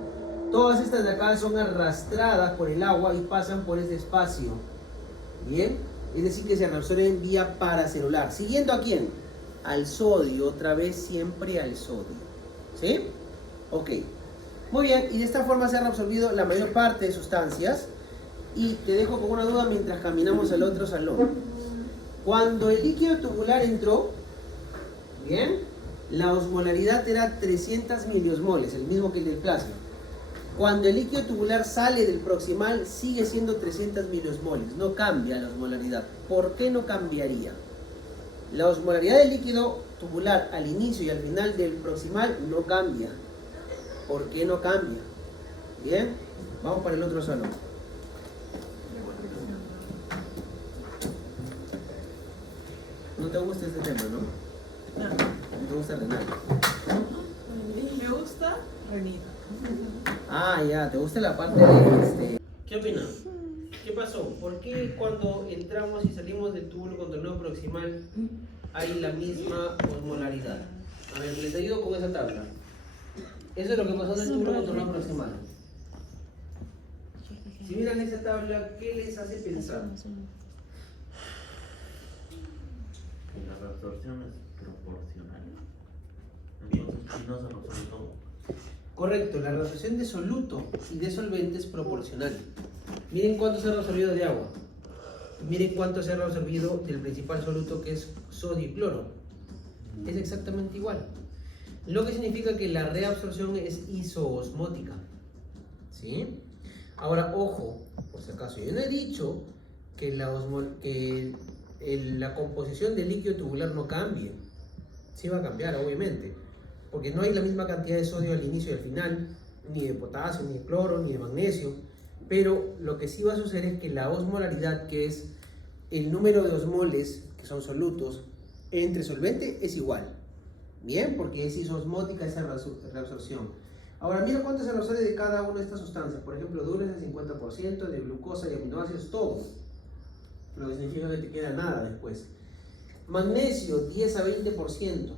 Todas estas de acá son arrastradas por el agua y pasan por este espacio. Bien, es decir que se reabsorben vía paracelular. ¿Siguiendo a quién? Al sodio, otra vez siempre al sodio. ¿Sí? Ok. Muy bien, y de esta forma se han absorbido la mayor parte de sustancias. Y te dejo con una duda mientras caminamos al otro salón. Cuando el líquido tubular entró, bien, la osmolaridad era 300 miliosmoles, el mismo que el del plasma. Cuando el líquido tubular sale del proximal, sigue siendo 300 miliosmoles, no cambia la osmolaridad. ¿Por qué no cambiaría? La osmolaridad del líquido tubular al inicio y al final del proximal no cambia. ¿Por qué no cambia? Bien, vamos para el otro salón. te gusta este tema, ¿no? No. ¿Te gusta renal? Me gusta Renita. Ah, ya, ¿te gusta la parte de este? ¿Qué opinas? ¿Qué pasó? ¿Por qué cuando entramos y salimos del túbulo contorneo proximal hay la misma osmolaridad? A ver, les ayudo con esa tabla. Eso es lo que pasó en el túbulo contorneo proximal. Si miran esa tabla, ¿qué les hace pensar? La reabsorción es proporcional. Entonces, si no se resuelve todo. Correcto, la reabsorción de soluto y de solvente es proporcional. Miren cuánto se ha reabsorbido de agua. Miren cuánto se ha reabsorbido del principal soluto, que es sodio y cloro. Es exactamente igual. Lo que significa que la reabsorción es isoosmótica. ¿Sí? Ahora, ojo, por si acaso, yo no he dicho que la composición del líquido tubular no cambie. Sí va a cambiar, obviamente, porque no hay la misma cantidad de sodio al inicio y al final, ni de potasio, ni de cloro, ni de magnesio, pero lo que sí va a suceder es que la osmolaridad, que es el número de osmoles, que son solutos, entre solvente es igual. Bien, porque es isosmótica esa reabsorción. Ahora mira cuánto se reabsorbe de cada una de estas sustancias. Por ejemplo, dures el 50%, de glucosa y aminoácidos, todo. Lo que significa que te queda nada después. Magnesio, 10 a 20%.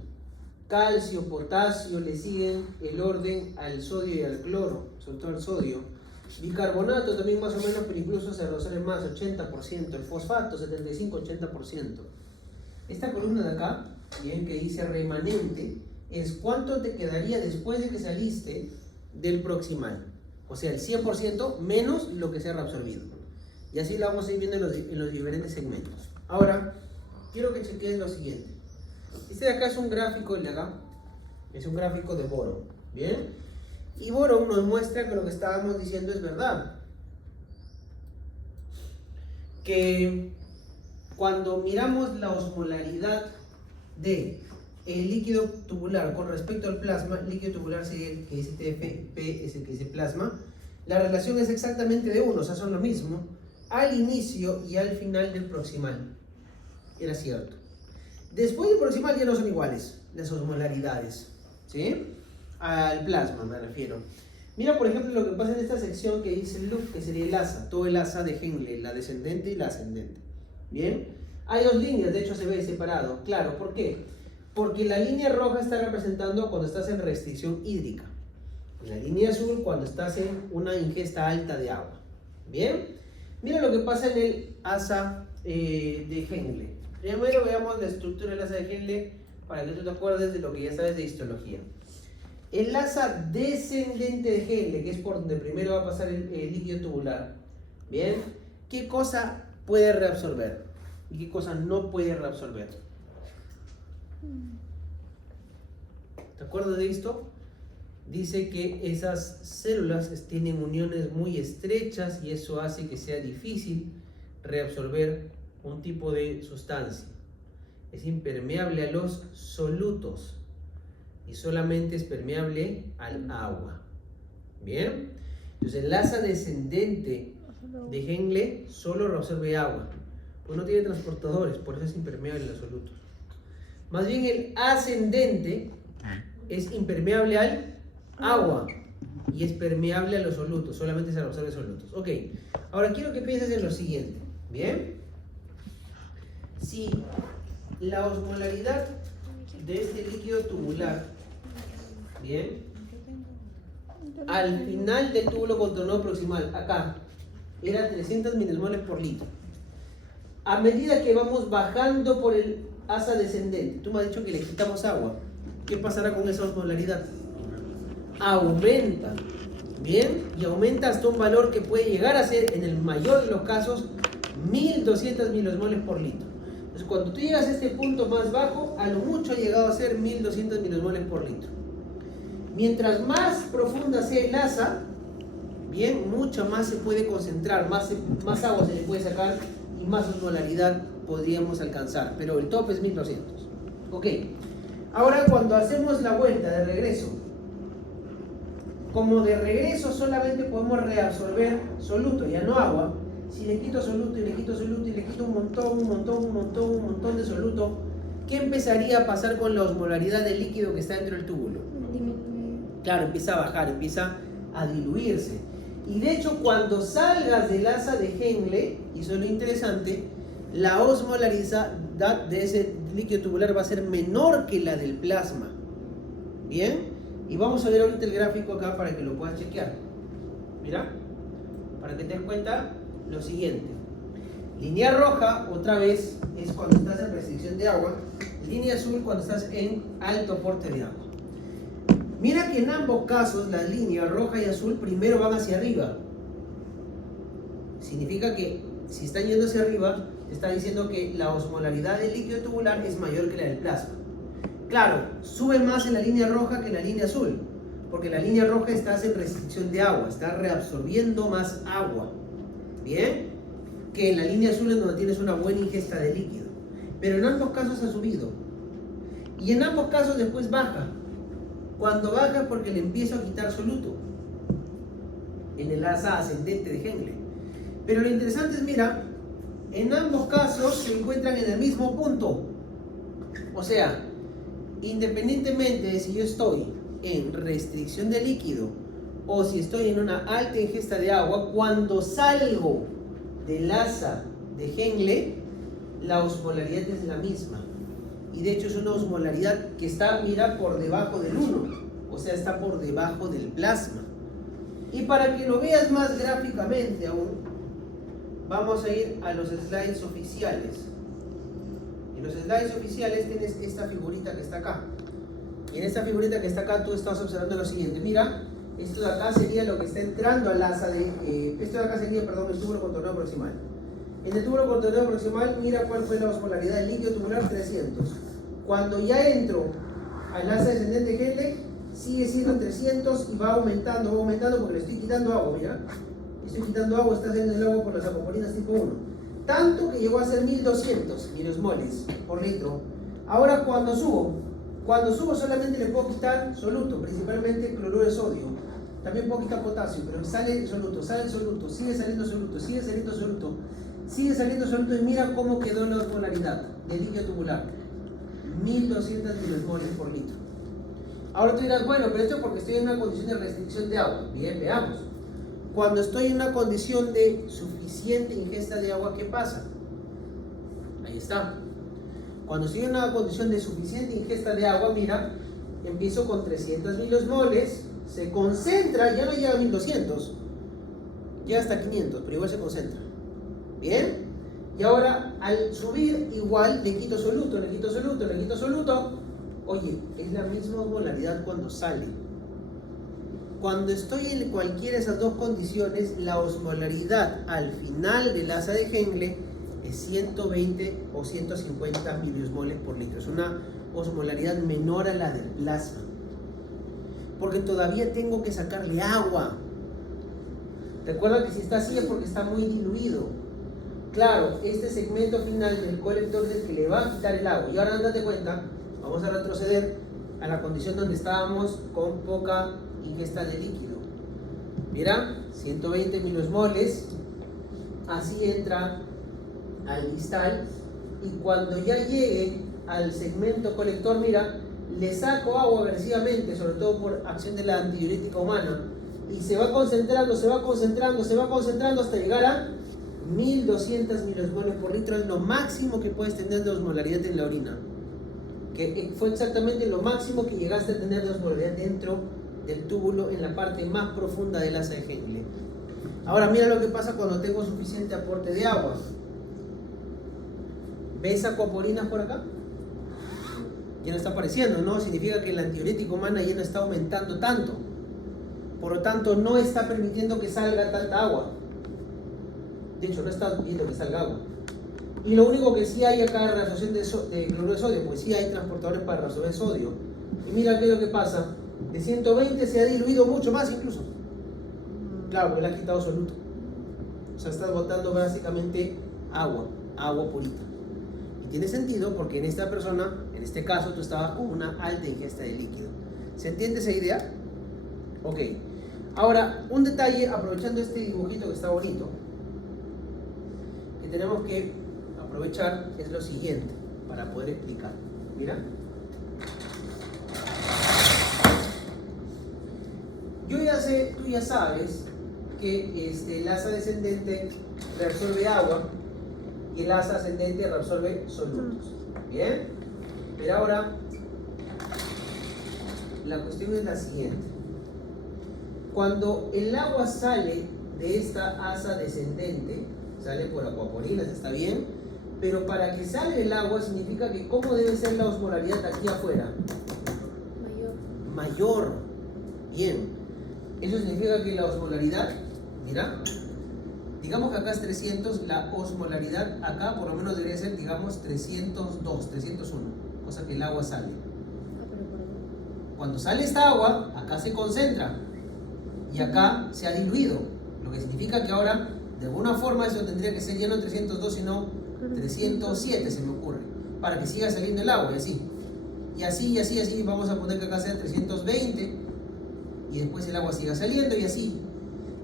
Calcio, potasio, le siguen el orden al sodio y al cloro, sobre todo al sodio. Bicarbonato también más o menos, pero incluso se reabsorbe más, 80%. El fosfato, 75-80%. Esta columna de acá, bien, que dice remanente, es cuánto te quedaría después de que saliste del proximal. O sea, el 100% menos lo que se ha reabsorbido. Y así lo vamos a ir viendo en los diferentes segmentos. Ahora, quiero que chequeen lo siguiente. Este de acá es un gráfico, el de acá, es un gráfico de Boron. ¿Bien? Y Boron nos muestra que lo que estábamos diciendo es verdad. Que cuando miramos la osmolaridad de el líquido tubular con respecto al plasma, el líquido tubular sería el que dice TF, P es el que dice plasma, la relación es exactamente de 1, o sea, son lo mismo, al inicio y al final del proximal. Era cierto. Después del proximal ya no son iguales las osmolaridades, ¿sí? Al plasma me refiero. Mira, por ejemplo, lo que pasa en esta sección que dice el loop, que sería el asa, todo el asa de Henle, la descendente y la ascendente. ¿Bien? Hay dos líneas, de hecho se ve separado. Claro, ¿por qué? Porque la línea roja está representando cuando estás en restricción hídrica. La línea azul cuando estás en una ingesta alta de agua. ¿Bien? Mira lo que pasa en el asa de Henle. Primero veamos la estructura del asa de Henle para que tú te acuerdes de lo que ya sabes de histología. El asa descendente de Henle, que es por donde primero va a pasar el líquido tubular. ¿Bien? ¿Qué cosa puede reabsorber y qué cosa no puede reabsorber? ¿Te acuerdas de esto? Dice que esas células tienen uniones muy estrechas y eso hace que sea difícil reabsorber un tipo de sustancia. Es impermeable a los solutos y solamente es permeable al agua. ¿Bien? Entonces el asa descendente de Henle solo reabsorbe agua, pues no tiene transportadores, por eso es impermeable a los solutos. Más bien el ascendente es impermeable al agua y es permeable a los solutos, solamente se reabsorbe solutos. Ok, ahora quiero que pienses en lo siguiente, ¿bien? Si la osmolaridad de este líquido tubular, ¿bien? Al final del túbulo contorneo proximal, acá, era 300 milismoles por litro. A medida que vamos bajando por el asa descendente, tú me has dicho que le quitamos agua. ¿Qué pasará con esa osmolaridad? Aumenta, ¿bien? Y aumenta hasta un valor que puede llegar a ser, en el mayor de los casos, 1200 milismoles por litro. Entonces, cuando tú llegas a este punto más bajo, a lo mucho ha llegado a ser 1200 milismoles por litro. Mientras más profunda sea el asa, bien, mucho más se puede concentrar, más agua se le puede sacar y más osmolaridad podríamos alcanzar, pero el tope es 1200. Ok, ahora cuando hacemos la vuelta de regreso, como de regreso solamente podemos reabsorber soluto, ya no agua, si le quito soluto y le quito soluto y le quito un montón de soluto, ¿qué empezaría a pasar con la osmolaridad del líquido que está dentro del túbulo? Disminuye. Claro, empieza a bajar, empieza a diluirse. Y de hecho, cuando salgas del asa de Henle, y eso es lo interesante, la osmolaridad de ese líquido tubular va a ser menor que la del plasma. ¿Bien? Y vamos a ver ahorita el gráfico acá para que lo puedas chequear. Mira, para que te des cuenta lo siguiente. Línea roja, otra vez, es cuando estás en restricción de agua. Línea azul cuando estás en alto aporte de agua. Mira que en ambos casos las líneas roja y azul primero van hacia arriba. Significa que si están yendo hacia arriba, te está diciendo que la osmolaridad del líquido tubular es mayor que la del plasma. Claro, sube más en la línea roja que en la línea azul, porque la línea roja está en restricción de agua, está reabsorbiendo más agua. ¿Bien? Que en la línea azul es donde tienes una buena ingesta de líquido. Pero en ambos casos ha subido. Y en ambos casos después baja. Cuando baja es porque le empiezo a quitar soluto en el asa ascendente de Henle. Pero lo interesante es, mira, en ambos casos se encuentran en el mismo punto. O sea, independientemente de si yo estoy en restricción de líquido o si estoy en una alta ingesta de agua, cuando salgo del asa de Henle, la osmolaridad es la misma. Y de hecho es una osmolaridad que está, mira, por debajo del 1. O sea, está por debajo del plasma. Y para que lo veas más gráficamente aún, vamos a ir a los slides oficiales. En los slides oficiales tienes esta figurita que está acá. Y en esta figurita que está acá tú estás observando lo siguiente. Mira, esto de acá sería lo que está entrando al asa de... esto de acá sería, perdón, el túbulo contornado proximal. En el túbulo contornado proximal, mira cuál fue la osmolaridad del líquido tubular, 300. Cuando ya entro al asa descendente de Henle, sigue siendo 300 y va aumentando porque le estoy quitando agua, mira. Estoy quitando agua, está saliendo el agua por las acoporinas tipo 1. Tanto que llegó a ser 1200 milimoles por litro. Ahora cuando subo solamente le puedo quitar soluto, principalmente cloruro de sodio. También puedo quitar potasio, pero sale el soluto, sigue saliendo soluto, sigue saliendo soluto. Sigue saliendo soluto y mira cómo quedó la osmolaridad del líquido tubular. 1200 milimoles por litro. Ahora tú dirás, bueno, pero esto es porque estoy en una condición de restricción de agua. Bien, veamos. Cuando estoy en una condición de suficiente ingesta de agua, ¿qué pasa? Ahí está. Cuando estoy en una condición de suficiente ingesta de agua, mira, empiezo con 300 milimoles, se concentra, ya no llega a 1200, llega hasta 500, pero igual se concentra. ¿Bien? Y ahora al subir igual le quito soluto. Oye, es la misma osmolaridad cuando sale. Cuando estoy en cualquiera de esas dos condiciones, la osmolaridad al final del asa de Henle es 120 o 150 miliosmoles por litro. Es una osmolaridad menor a la del plasma. Porque todavía tengo que sacarle agua. Recuerda que si está así es porque está muy diluido. Claro, este segmento final del colector es el que le va a quitar el agua. Y ahora date cuenta, vamos a retroceder a la condición donde estábamos con poca ingesta de líquido. Mira, 120 milosmoles, así entra al distal. Y cuando ya llegue al segmento colector, mira, le saco agua agresivamente, sobre todo por acción de la antidiurética humana. Y se va concentrando hasta llegar a 1200 milosmoles por litro. Es lo máximo que puedes tener de osmolaridad en la orina, que fue exactamente lo máximo que llegaste a tener de osmolaridad dentro del túbulo en la parte más profunda del asa de Henle. Ahora mira lo que pasa cuando tengo suficiente aporte de agua. ¿Ves acoporinas por acá? Ya no está apareciendo, ¿no? Significa que la antidiurética humana ya no está aumentando tanto. Por lo tanto, no está permitiendo que salga tanta agua. De hecho, no está viendo que salga agua. Y lo único que sí hay acá es reabsorción de cloruro de sodio, pues sí hay transportadores para reabsorber sodio. Y mira qué es lo que pasa. De 120 se ha diluido mucho más incluso. Claro, porque le has quitado soluto. O sea, estás botando básicamente agua purita. Y tiene sentido porque en esta persona, en este caso, tú estabas con una alta ingesta de líquido. ¿Se entiende esa idea? Ok. Ahora, un detalle, aprovechando este dibujito que está bonito, que tenemos que aprovechar es lo siguiente, para poder explicar. Mira. Yo ya sé, tú ya sabes que el asa descendente reabsorbe agua y el asa ascendente reabsorbe solutos. ¿Bien? Pero ahora, la cuestión es la siguiente. Cuando el agua sale de esta asa descendente, sale por acuaporinas, está bien, pero para que salga el agua significa que ¿cómo debe ser la osmolaridad aquí afuera? Mayor. Bien. Eso significa que la osmolaridad, mira, digamos que acá es 300, la osmolaridad acá por lo menos debería ser, digamos, 302, 301, cosa que el agua sale. Cuando sale esta agua, acá se concentra y acá se ha diluido, lo que significa que ahora, de alguna forma, eso tendría que ser ya no 302, sino 307, se me ocurre, para que siga saliendo el agua, y así. Y así, y así, y así, vamos a poner que acá sea 320, y después el agua siga saliendo, y así.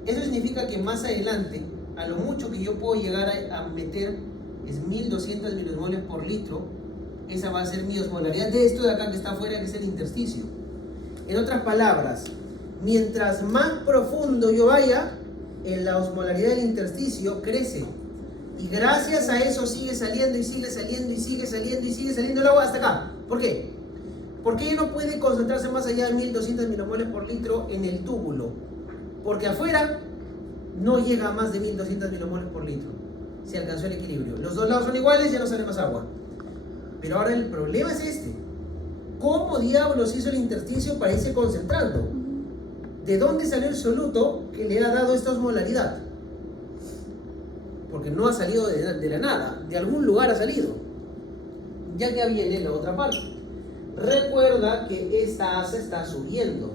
Eso significa que más adelante, a lo mucho que yo puedo llegar a meter es 1200 milimol por litro. Esa va a ser mi osmolaridad de esto de acá que está afuera, que es el intersticio. En otras palabras, mientras más profundo yo vaya, en la osmolaridad del intersticio crece. Y gracias a eso sigue saliendo y sigue saliendo y sigue saliendo y sigue saliendo el agua hasta acá. ¿Por qué? Porque ella no puede concentrarse más allá de 1200 milimoles por litro en el túbulo. Porque afuera no llega a más de 1200 milimoles por litro. Se alcanzó el equilibrio. Los dos lados son iguales, ya no sale más agua. Pero ahora el problema es este. ¿Cómo diablos hizo el intersticio para irse concentrando? ¿De dónde salió el soluto que le ha dado esta osmolaridad? Porque no ha salido de la nada. De algún lugar ha salido. Ya viene la otra parte. Recuerda que esta asa está subiendo.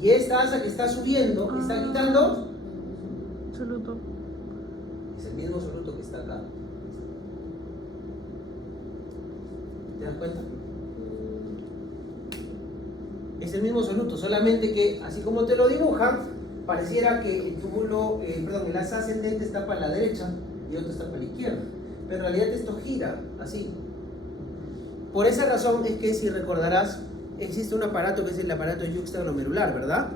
Y esta asa que está subiendo, que está quitando, Soluto. es el mismo soluto que está acá. ¿Te das cuenta? Es el mismo soluto, solamente que así como te lo dibujan, pareciera que el túbulo, el asa ascendente está para la derecha y otro está para la izquierda. Pero en realidad esto gira así. Por esa razón es que, si recordarás, existe un aparato que es el aparato yuxtaglomerular, ¿verdad?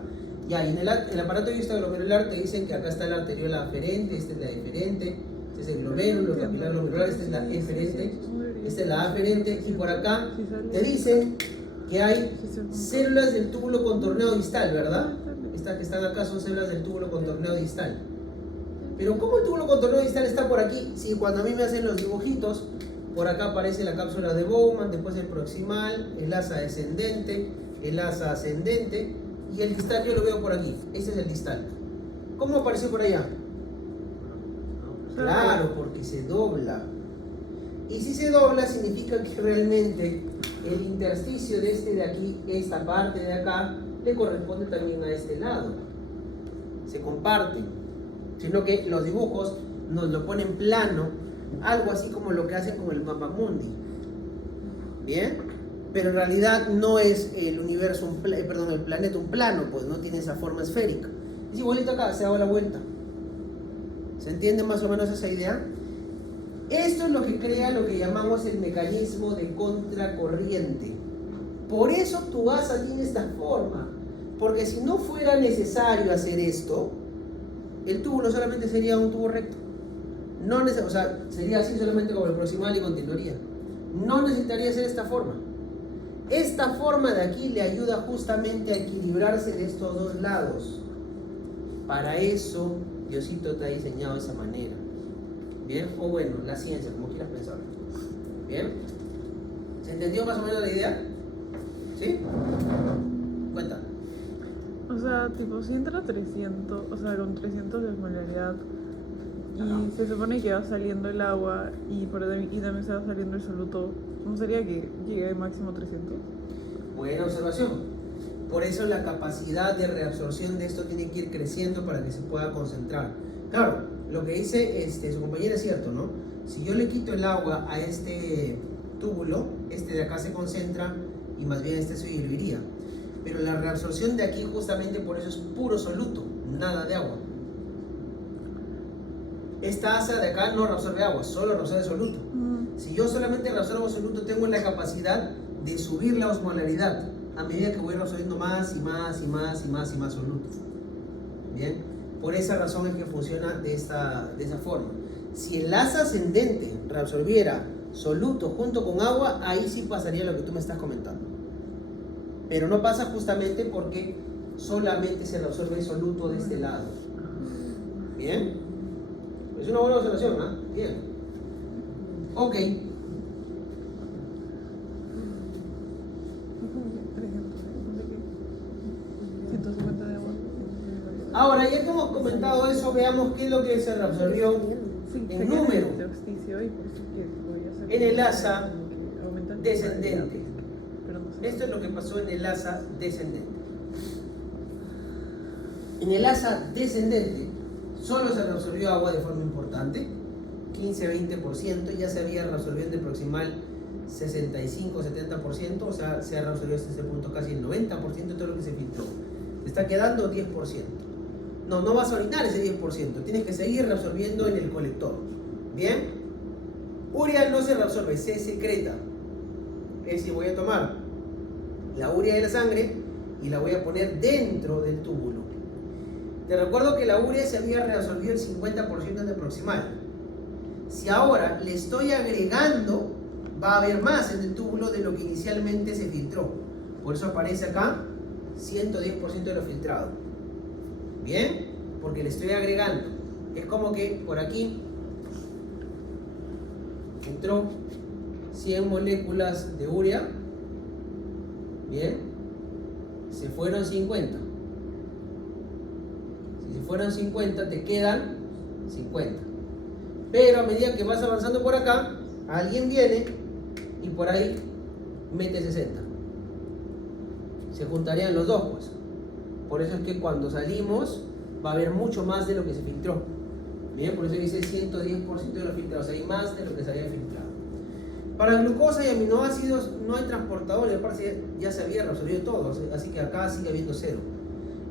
Ya, y en el aparato yuxtaglomerular te dicen que acá está la arteriola aferente, esta es la deferente, este es el glomérulo, el capilar glomerular, esta es la eferente, esta es la aferente, y por acá te dicen que hay células del túbulo contorneado distal, ¿verdad? Estas que están acá son células del túbulo contorneado distal. Pero ¿cómo el túbulo contorneado distal está por aquí? Si cuando a mí me hacen los dibujitos, por acá aparece la cápsula de Bowman, después el proximal, el asa descendente, el asa ascendente, y el distal yo lo veo por aquí. Este es el distal. ¿Cómo apareció por allá? Claro, porque se dobla. Y si se dobla significa que realmente el intersticio de este de aquí, esta parte de acá, le corresponde también a este lado. Se comparten. Sino que los dibujos nos lo ponen plano, algo así como lo que hacen con el mapamundi. ¿Bien? Pero en realidad no es el universo, el planeta un plano, pues no tiene esa forma esférica. Es igualito acá, se da la vuelta. ¿Se entiende más o menos esa idea? Esto es lo que crea lo que llamamos el mecanismo de contracorriente. Por eso tu asa tiene esta forma. Porque si no fuera necesario hacer esto, el túbulo solamente sería un tubo recto. O sea, sería así solamente como el proximal y continuaría. No necesitaría hacer esta forma. Esta forma de aquí le ayuda justamente a equilibrarse de estos dos lados. Para eso Diosito te ha diseñado de esa manera. ¿Bien? O bueno, la ciencia, como quieras pensar. ¿Bien? ¿Se entendió más o menos la idea? ¿Sí? Cuenta. O sea, tipo, si entra 300, o sea, con 300 de osmolaridad, y se supone que va saliendo el agua y también se va saliendo el soluto, ¿cómo sería que llegue máximo 300? Buena observación. Por eso la capacidad de reabsorción de esto tiene que ir creciendo para que se pueda concentrar. Claro, lo que dice su compañera es cierto, ¿no? Si yo le quito el agua a este túbulo, este de acá se concentra y más bien este se diluiría. Pero la reabsorción de aquí justamente por eso es puro soluto, nada de agua. Esta asa de acá no reabsorbe agua, solo reabsorbe soluto. Si yo solamente reabsorbo soluto, tengo la capacidad de subir la osmolaridad a medida que voy reabsorbiendo más y más y más y más y más solutos. Bien, por esa razón es que funciona de esa forma. Si el asa ascendente reabsorbiera soluto junto con agua, ahí sí pasaría lo que tú me estás comentando. Pero no pasa justamente porque solamente se reabsorbe soluto de este lado. Bien, es una buena observación, ¿ah? Bien. Ok. 150 de agua. Ahora, ya que hemos comentado eso, veamos qué es lo que se reabsorbió Sí, en se queda número. el intersticio y por eso es que podría ser En el que asa aumenta el descendente. pero no sé. Esto es lo que pasó en el asa descendente. En el asa descendente solo se reabsorbió agua de forma importante, 15-20%, ya se había reabsorbido de proximal 65-70%, o sea, se ha reabsorbido hasta este punto casi el 90% de todo lo que se filtró. Te está quedando 10%. No, no vas a orinar ese 10%, tienes que seguir reabsorbiendo en el colector. ¿Bien? Urea no se reabsorbe, se secreta. Es decir, voy a tomar la urea de la sangre y la voy a poner dentro del túbulo. Te recuerdo que la urea se había reabsorbido el 50% de proximal. Si ahora le estoy agregando, va a haber más en el túbulo de lo que inicialmente se filtró. Por eso aparece acá 110% de lo filtrado. ¿Bien? Porque le estoy agregando. Es como que por aquí entró 100 moléculas de urea. Bien. Se fueron 50. Si se fueron 50, te quedan 50. Pero a medida que vas avanzando por acá, alguien viene y por ahí mete 60. Se juntarían los dos, pues. Por eso es que cuando salimos va a haber mucho más de lo que se filtró. Bien, por eso dice 110% de lo filtrado, o sea, hay más de lo que se había filtrado. Para glucosa y aminoácidos no hay transportadores, aparte ya se había reabsorbido todo, así que acá sigue habiendo cero.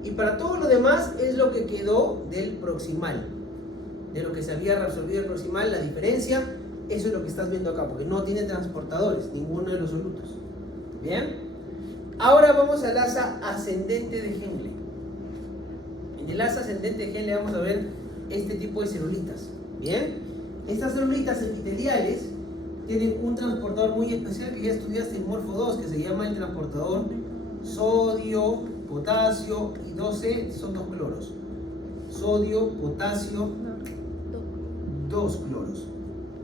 Y para todo lo demás es lo que quedó del proximal, de lo que se había reabsorbido el proximal, la diferencia, eso es lo que estás viendo acá, porque no tiene transportadores, ninguno de los solutos. Bien. Ahora vamos al asa ascendente de Henle. En el asa ascendente de Henle vamos a ver este tipo de celulitas. Bien, estas celulitas epiteliales tienen un transportador muy especial que ya estudiaste en Morfo 2, que se llama el transportador sodio, potasio y 12, son 2 cloros. Sodio, potasio, 2 cloros.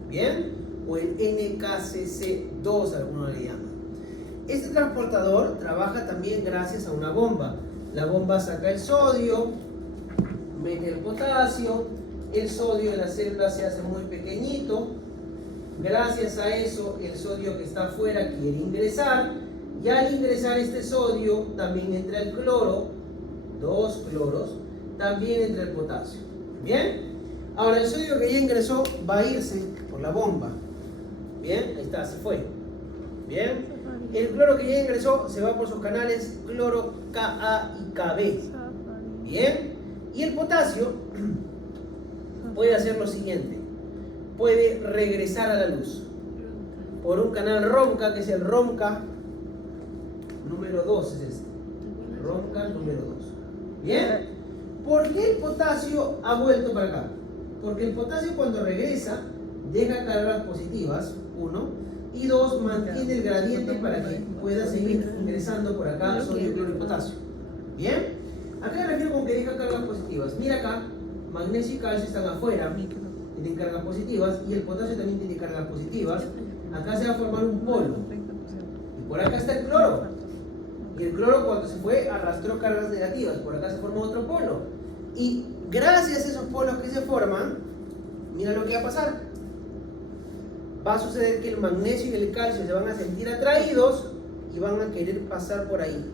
Bien, o el NKCC2, algunos le llaman. Este transportador trabaja también gracias a una bomba. La bomba saca el sodio, mete el potasio, el sodio de la célula se hace muy pequeñito. Gracias a eso, el sodio que está afuera quiere ingresar. Y al ingresar este sodio, también entra el cloro, 2 cloros, también entra el potasio. ¿Bien? Ahora, el sodio que ya ingresó va a irse por la bomba. ¿Bien? Ahí está, se fue. ¿Bien? El cloro que ya ingresó se va por sus canales cloro Ka y Kb. Bien. Y el potasio puede hacer lo siguiente. Puede regresar a la luz por un canal ROMKA, que es el ROMKA número 2. Es este. ROMKA número 2. Bien. ¿Por qué el potasio ha vuelto para acá? Porque el potasio cuando regresa deja cargas positivas, 1. Y 2, mantiene el gradiente para que pueda seguir ingresando por acá sodio, cloro y potasio. ¿Bien? ¿A qué me refiero con que deja cargas positivas? Mira acá, magnesio y calcio están afuera, tienen cargas positivas, y el potasio también tiene cargas positivas. Acá se va a formar un polo. Y por acá está el cloro. Y el cloro cuando se fue arrastró cargas negativas. Por acá se formó otro polo. Y gracias a esos polos que se forman, mira lo que va a pasar. Va a suceder que el magnesio y el calcio se van a sentir atraídos y van a querer pasar por ahí,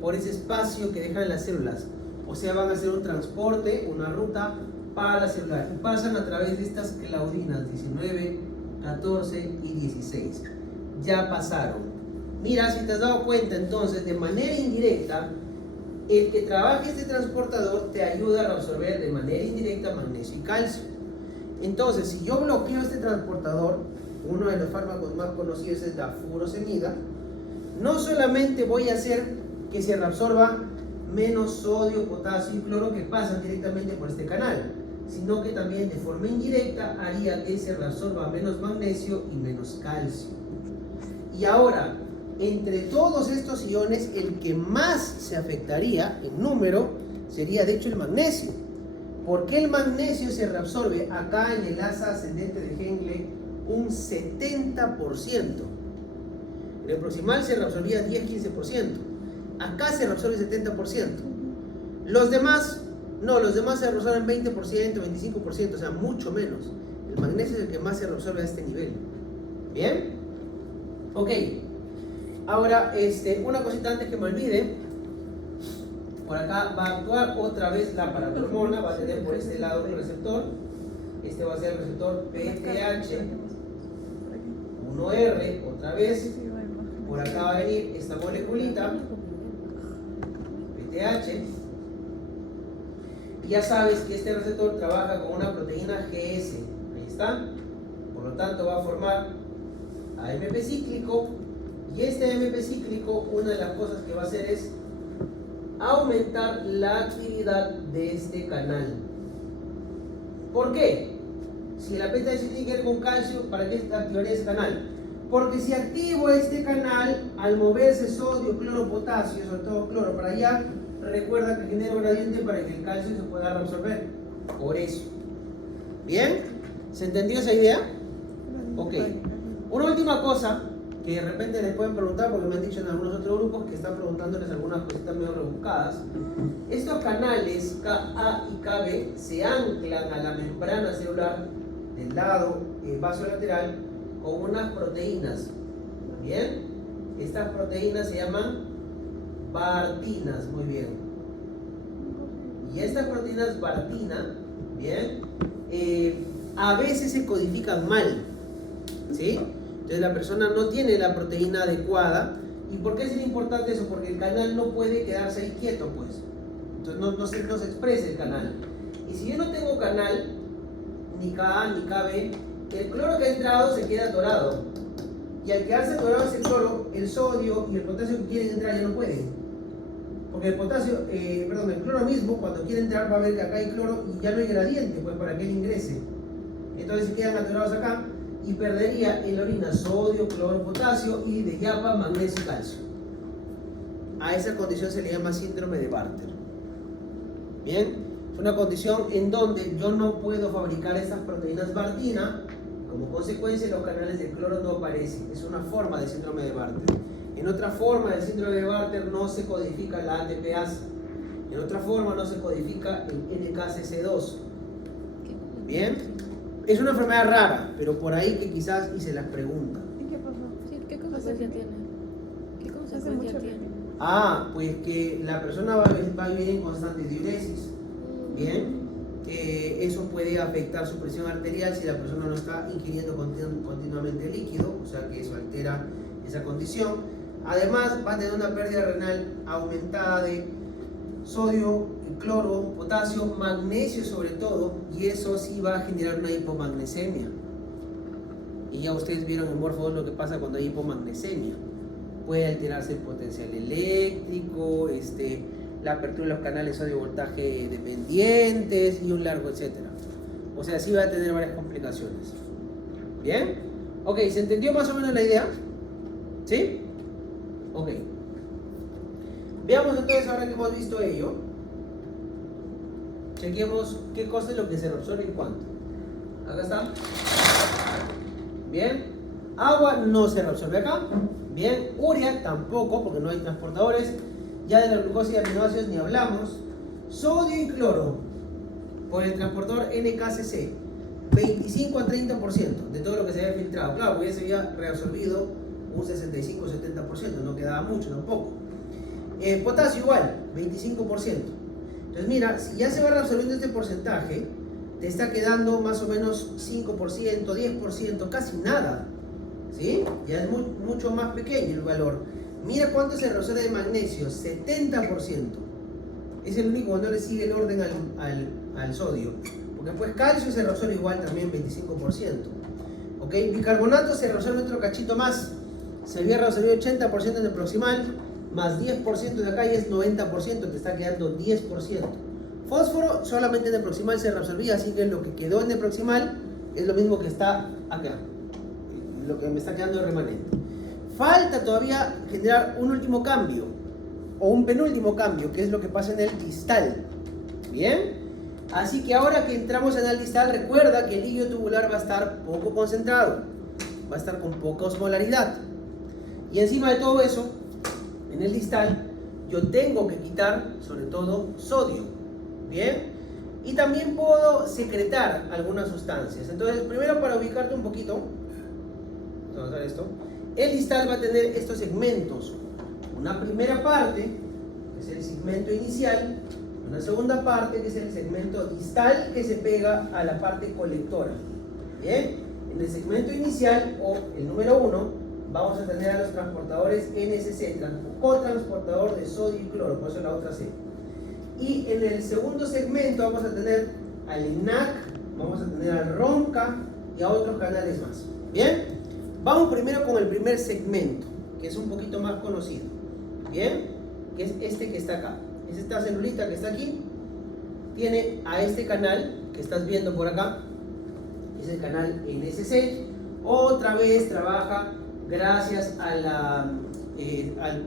por ese espacio que dejan las células. O sea, van a hacer un transporte, una ruta para la célula. Y pasan a través de estas claudinas 19, 14 y 16. Ya pasaron. Mira, si te has dado cuenta, entonces, de manera indirecta, el que trabaje este transportador te ayuda a reabsorber de manera indirecta magnesio y calcio. Entonces, si yo bloqueo este transportador, uno de los fármacos más conocidos es la furosemida, no solamente voy a hacer que se reabsorba menos sodio, potasio y cloro que pasan directamente por este canal, sino que también de forma indirecta haría que se reabsorba menos magnesio y menos calcio. Y ahora, entre todos estos iones, el que más se afectaría en número sería de hecho el magnesio. ¿Por qué el magnesio se reabsorbe acá en el asa ascendente de Henle un 70%? En el proximal se reabsorbía 10-15%. Acá se reabsorbe 70%. Los demás, no, los demás se reabsorben 20%, 25%, o sea, mucho menos. El magnesio es el que más se reabsorbe a este nivel. ¿Bien? Ok. Ahora, una cosita antes que me olvide. Por acá va a actuar otra vez la paratormona, va a tener por este lado un receptor. Este va a ser el receptor PTH 1R, otra vez. Por acá va a venir esta moleculita PTH. Y ya sabes que este receptor trabaja con una proteína GS. Ahí está. Por lo tanto va a formar AMP cíclico. Y este AMP cíclico, una de las cosas que va a hacer es aumentar la actividad de este canal. ¿Por qué? Si la PTH tiene que ver con calcio, ¿para qué activaría ese canal? Porque si activo este canal, al moverse sodio, cloro, potasio, sobre todo cloro para allá, recuerda que genera un gradiente para que el calcio se pueda reabsorber. Por eso. ¿Bien? ¿Se entendió esa idea? Ok. Una última cosa que de repente les pueden preguntar, porque me han dicho en algunos otros grupos que están preguntándoles algunas cositas medio rebuscadas. Estos canales Ka y Kb se anclan a la membrana celular del lado vasolateral con unas proteínas. ¿Bien? Estas proteínas se llaman Bartinas, muy bien. Y estas proteínas Bartina, ¿bien? A veces se codifican mal, ¿sí? Entonces la persona no tiene la proteína adecuada. ¿Y por qué es importante eso? Porque el canal no puede quedarse ahí quieto, pues. Entonces no se expresa el canal. Y si yo no tengo canal, ni Ka ni Kb, el cloro que ha entrado se queda atorado. Y al quedarse atorado ese cloro, el sodio y el potasio que quieren entrar ya no pueden. Porque el potasio, el cloro mismo, cuando quiere entrar va a ver que acá hay cloro y ya no hay gradiente, pues para que él ingrese. Entonces se quedan atorados acá y perdería en la orina sodio, cloro, potasio y de yapa, magnesio y calcio. A esa condición se le llama síndrome de Bartter. Bien, es una condición en donde yo no puedo fabricar estas proteínas Bartina. Como consecuencia, los canales de cloro no aparecen. Es una forma de síndrome de Bartter. En otra forma del síndrome de Bartter no se codifica la ATPase. En otra forma no se codifica el NKCC2. Bien, es una enfermedad rara, pero por ahí que quizás y se las pregunta. ¿Y qué pasó? Sí, ¿qué consecuencia tiene? ¿Qué Hace mucho consecuencia tiene? Pues que la persona va a vivir en constante diuresis. Bien, que eso puede afectar su presión arterial si la persona no está ingiriendo continuamente líquido, o sea que eso altera esa condición. Además va a tener una pérdida renal aumentada de sodio, cloro, potasio, magnesio sobre todo, y eso sí va a generar una hipomagnesemia. Y ya ustedes vieron en Morfo lo que pasa cuando hay hipomagnesemia. Puede alterarse el potencial eléctrico, la apertura de los canales sodio-voltaje dependientes y un largo etcétera. O sea, sí va a tener varias complicaciones. ¿Bien? Ok, ¿se entendió más o menos la idea? ¿Sí? Ok. Veamos entonces, ahora que hemos visto ello, chequemos qué cosa es lo que se reabsorbe y cuánto. Acá está. Bien. Agua no se reabsorbe acá. Bien. Urea tampoco, porque no hay transportadores. Ya de la glucosa y aminoácidos ni hablamos. Sodio y cloro por el transportador NKCC, 25 a 30% de todo lo que se había filtrado. Claro, porque ya se había reabsorbido un 65-70%, no quedaba mucho tampoco. Potasio igual, 25%. Entonces mira, si ya se va reabsorbiendo este porcentaje, te está quedando más o menos 5%, 10%, casi nada. ¿Sí? Ya es mucho más pequeño el valor. Mira cuánto se reabsorbe de magnesio, 70%. Es el único que no le sigue el orden al sodio. Porque pues calcio se reabsorbe igual también 25%. Ok, Ok, bicarbonato se resuelve otro cachito más. Se había resolvido 80% en el proximal, más 10% de acá y es 90%, te está quedando 10%. Fósforo solamente en el proximal se resolvía, así que lo que quedó en el proximal es lo mismo que está acá, lo que me está quedando de remanente. Falta todavía generar un último cambio, o un penúltimo cambio, que es lo que pasa en el distal. Bien, así que ahora que entramos en el distal, recuerda que el líquido tubular va a estar poco concentrado, va a estar con poca osmolaridad. Y encima de todo eso, en el distal, yo tengo que quitar sobre todo sodio. Bien, y también puedo secretar algunas sustancias. Entonces, primero, para ubicarte un poquito, vamos a ver esto. El distal va a tener estos segmentos: una primera parte, que es el segmento inicial, una segunda parte, que es el segmento distal, que se pega a la parte colectora. Bien, en el segmento inicial, o el número 1, vamos a tener a los transportadores NSC, cotransportador de sodio y cloro, por eso la otra C. Y en el segundo segmento vamos a tener al ENAC, vamos a tener al RONCA y a otros canales más. Bien, vamos primero con el primer segmento, que es un poquito más conocido. Bien, que es este que está acá. Es esta celulita que está aquí. Tiene a este canal que estás viendo por acá, es el canal NSC. Otra vez trabaja gracias a al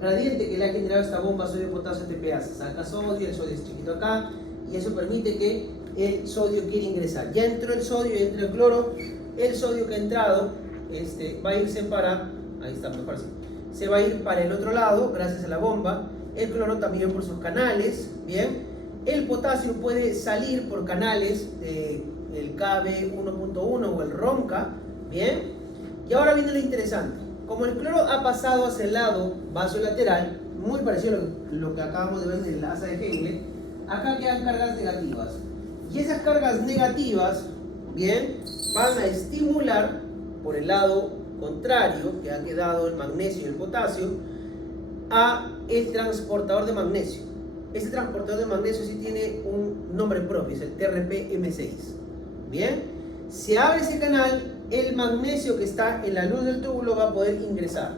gradiente que le ha generado esta bomba sodio-potasio TPA. Se saca sodio, el sodio es chiquito acá, y eso permite que el sodio quiera ingresar. Ya entró el sodio y entra el cloro. El sodio que ha entrado va a irse para, ahí está, mejor así, se va a ir para el otro lado gracias a la bomba. El cloro también por sus canales. Bien, el potasio puede salir por canales el KB 1.1 o el RONCA. Bien, y ahora viene lo interesante. Como el cloro ha pasado hacia el lado vasolateral, muy parecido a lo que acabamos de ver en el asa de Henle, acá quedan cargas negativas. Y esas cargas negativas, bien, van a estimular por el lado contrario, que ha quedado el magnesio y el potasio, a el transportador de magnesio. Este transportador de magnesio sí tiene un nombre propio, es el TRPM6. Bien, se abre ese canal, el magnesio que está en la luz del túbulo va a poder ingresar.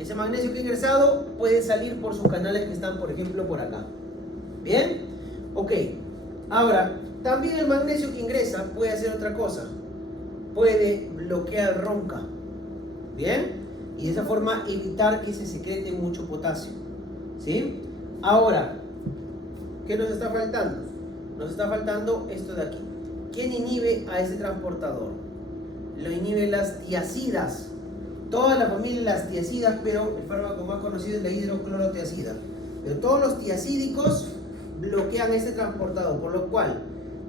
Ese magnesio que ha ingresado puede salir por sus canales que están, por ejemplo, por acá. Bien, ok. Ahora, también el magnesio que ingresa puede hacer otra cosa. Puede bloquear RONCA. Bien, y de esa forma evitar que se secrete mucho potasio. ¿Sí? Ahora, ¿qué nos está faltando? Nos está faltando esto de aquí. ¿Quién inhibe a ese transportador? Lo inhiben las tiacidas. Toda la familia de las tiacidas, pero el fármaco más conocido es la hidroclorotiacida. Pero todos los tiacídicos bloquean este transportador, por lo cual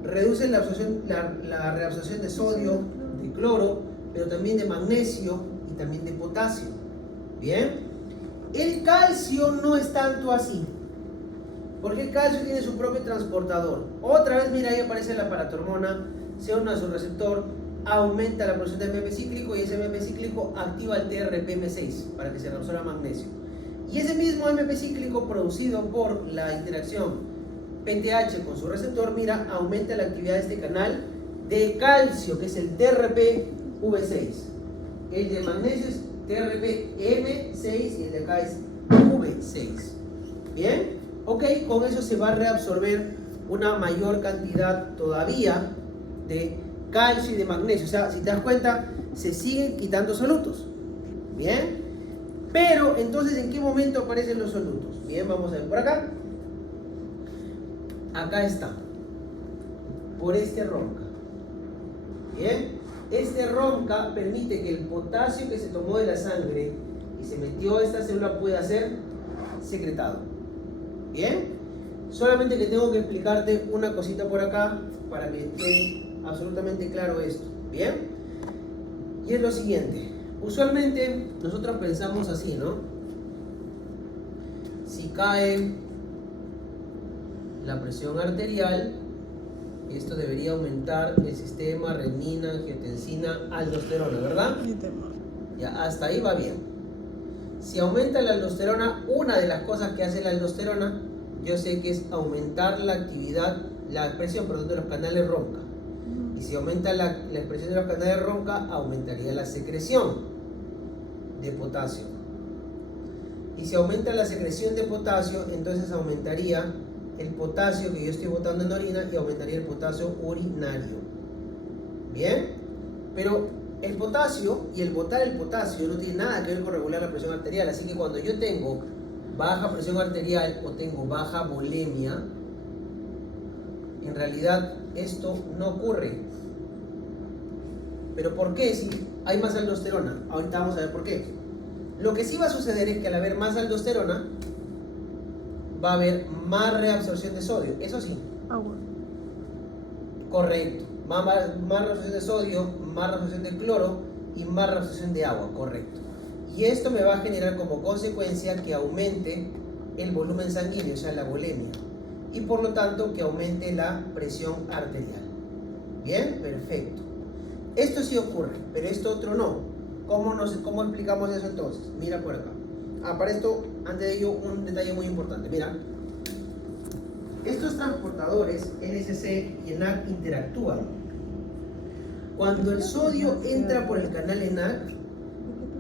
reducen la reabsorción de sodio, de cloro, pero también de magnesio y también de potasio. Bien, el calcio no es tanto así, porque el calcio tiene su propio transportador. Otra vez, mira, ahí aparece la paratormona, se une a su receptor, aumenta la producción de AMP cíclico y ese AMP cíclico activa el TRPM6 para que se reabsorba magnesio. Y ese mismo AMP cíclico producido por la interacción PTH con su receptor, mira, aumenta la actividad de este canal de calcio, que es el TRPV6. El de magnesio es TRPM6 y el de acá es V6. Bien, ok, con eso se va a reabsorber una mayor cantidad todavía de calcio y de magnesio. O sea, si te das cuenta, se siguen quitando solutos. Bien, pero entonces, ¿en qué momento aparecen los solutos? Bien, vamos a ver por acá. Acá está, por este RONCA. Bien, este RONCA permite que el potasio que se tomó de la sangre y se metió a esta célula pueda ser secretado. Bien, solamente que tengo que explicarte una cosita por acá para que quede absolutamente claro esto. Bien, y es lo siguiente. Usualmente nosotros pensamos así, ¿no? Si cae la presión arterial, esto debería aumentar el sistema renina, angiotensina, aldosterona, ¿verdad? Ya, hasta ahí va bien. Si aumenta la aldosterona, una de las cosas que hace la aldosterona, yo sé que es aumentar la actividad, la presión, perdón, de los canales RONCA. Y Y si aumenta la expresión de los canales ronca, aumentaría la secreción de potasio. Y si aumenta la secreción de potasio, entonces aumentaría el potasio que yo estoy botando en orina y aumentaría el potasio urinario. ¿Bien? Pero el potasio y el botar el potasio no tiene nada que ver con regular la presión arterial. Así que cuando yo tengo baja presión arterial o tengo baja volemia, en realidad esto no ocurre. ¿Pero por qué? Si hay más aldosterona. Ahorita vamos a ver por qué. Lo que sí va a suceder es que al haber más aldosterona, va a haber más reabsorción de sodio. Eso sí. Agua. Correcto. Más reabsorción de sodio, más reabsorción de cloro y más reabsorción de agua. Correcto. Y esto me va a generar como consecuencia que aumente el volumen sanguíneo, o sea, la volemia. Y por lo tanto que aumente la presión arterial. Bien, perfecto. Esto sí ocurre, pero esto otro no. ¿Cómo explicamos eso entonces? Mira por acá. Para esto, antes de ello, un detalle muy importante. Mira, estos transportadores NSC y ENaC interactúan. Cuando el sodio entra por el canal ENaC,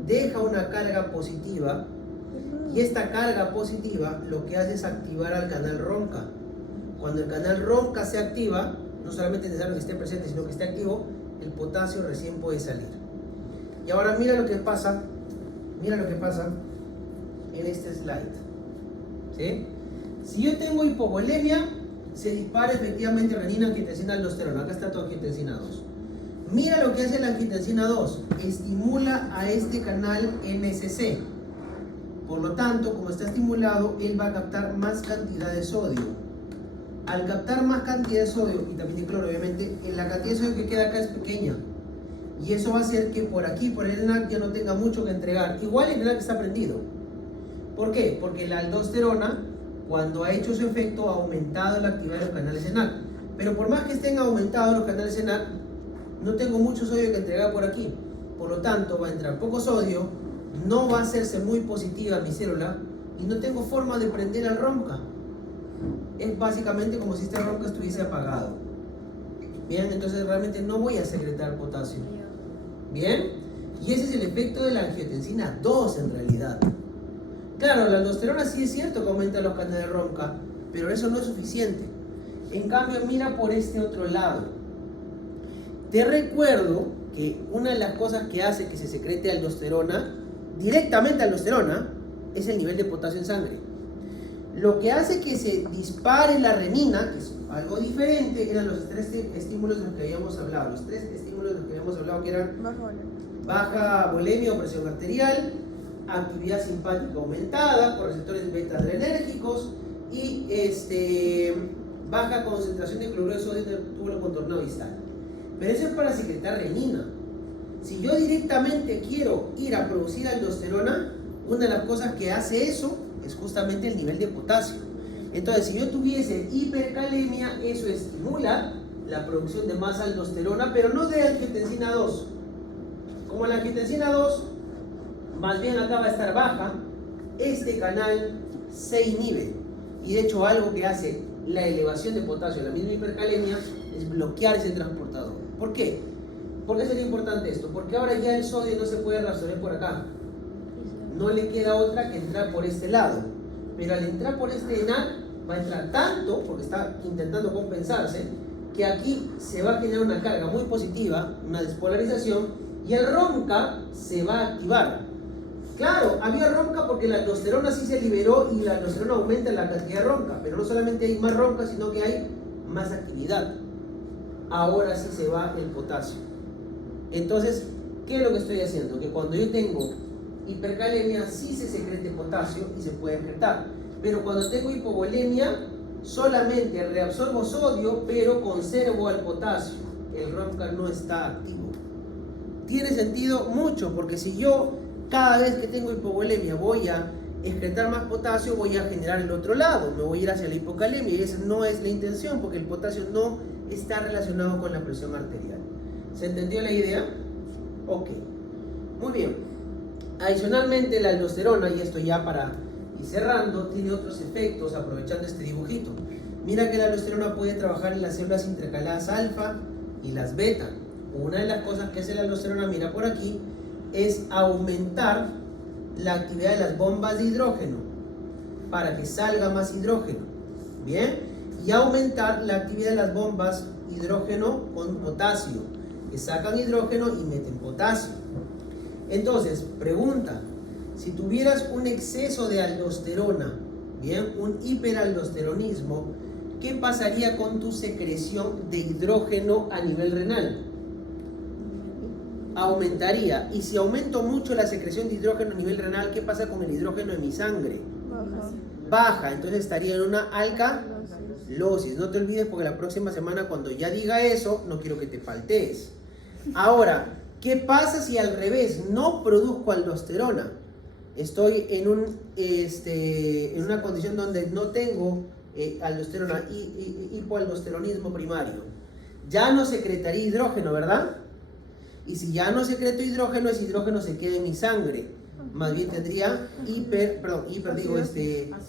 deja una carga positiva y esta carga positiva lo que hace es activar al canal ronca. Cuando el canal ronca se activa, no solamente es necesario que esté presente, sino que esté activo, el potasio recién puede salir. Y ahora mira lo que pasa en este slide. ¿Sí? Si yo tengo hipovolemia, se dispara efectivamente renina, angiotensina, aldosterona. Acá está tu angiotensina 2. Mira lo que hace la angiotensina 2. Estimula a este canal NSC. Por lo tanto, como está estimulado, él va a captar más cantidad de sodio. Al captar más cantidad de sodio, y también de cloro obviamente, la cantidad de sodio que queda acá es pequeña. Y eso va a hacer que por aquí, por el ENaC, ya no tenga mucho que entregar. Igual el ENaC está prendido. ¿Por qué? Porque la aldosterona, cuando ha hecho su efecto, ha aumentado la actividad de los canales ENaC. Pero por más que estén aumentados los canales ENaC, no tengo mucho sodio que entregar por aquí. Por lo tanto, va a entrar poco sodio, no va a hacerse muy positiva mi célula y no tengo forma de prender al ronca. Es básicamente como si este ronca estuviese apagado. Bien, entonces realmente no voy a secretar potasio. Bien, y ese es el efecto de la angiotensina 2 en realidad. Claro, la aldosterona sí es cierto que aumenta los canales ronca, pero eso no es suficiente. En cambio, mira por este otro lado. Te recuerdo que una de las cosas que hace que se secrete aldosterona, directamente aldosterona, es el nivel de potasio en sangre. Lo que hace que se dispare la renina, que es algo diferente, eran los tres estímulos de los que habíamos hablado. Los tres estímulos de los que habíamos hablado, que eran baja volemia o presión arterial, actividad simpática aumentada por receptores beta-adrenérgicos y baja concentración de cloruro de sodio en el túbulo contornado distal. Pero eso es para secretar renina. Si yo directamente quiero ir a producir aldosterona, una de las cosas que hace eso es justamente el nivel de potasio. Entonces, si yo tuviese hipercalemia, eso estimula la producción de más aldosterona, pero no de angiotensina 2. Como la angiotensina 2, más bien acá va a estar baja, este canal se inhibe. Y de hecho, algo que hace la elevación de potasio, la misma hipercalemia, es bloquear ese transportador. ¿Por qué? ¿Por qué sería importante esto? Porque ahora ya el sodio no se puede reabsorber por acá. No le queda otra que entrar por este lado. Pero al entrar por este ENaC, va a entrar tanto, porque está intentando compensarse, que aquí se va a generar una carga muy positiva, una despolarización, y el ronca se va a activar. Claro, había ronca porque la aldosterona sí se liberó y la aldosterona aumenta la cantidad de ronca, pero no solamente hay más ronca, sino que hay más actividad. Ahora sí se va el potasio. Entonces, ¿qué es lo que estoy haciendo? Que cuando yo tengo hipercalemia sí se secrete potasio y se puede excretar, pero cuando tengo hipovolemia solamente reabsorbo sodio pero conservo el potasio. El ronca no está activo. Tiene sentido mucho, porque si yo cada vez que tengo hipovolemia voy a excretar más potasio, voy a generar el otro lado, me voy a ir hacia la hipocalemia, y esa no es la intención, porque el potasio no está relacionado con la presión arterial. ¿Se entendió la idea? Ok, muy bien. Adicionalmente, la aldosterona, y esto ya para ir cerrando, tiene otros efectos aprovechando este dibujito. Mira que la aldosterona puede trabajar en las células intracaladas alfa, y las beta. Una de las cosas que hace la aldosterona, mira por aquí, es aumentar la actividad de las bombas de hidrógeno para que salga más hidrógeno, ¿bien? Y aumentar la actividad de las bombas hidrógeno con potasio, que sacan hidrógeno y meten potasio. Entonces, pregunta, si tuvieras un exceso de aldosterona, bien, un hiperaldosteronismo, ¿qué pasaría con tu secreción de hidrógeno a nivel renal? Aumentaría. Y si aumento mucho la secreción de hidrógeno a nivel renal, ¿qué pasa con el hidrógeno en mi sangre? Baja. Baja, entonces estaría en una alcalosis. No te olvides porque la próxima semana cuando ya diga eso, no quiero que te faltees. Ahora, ¿qué pasa si al revés no produzco aldosterona? Estoy en en una condición donde no tengo aldosterona, hipoaldosteronismo primario. Ya no secretaría hidrógeno, ¿verdad? Y si ya no secreto hidrógeno, ese hidrógeno se queda en mi sangre. Más bien tendría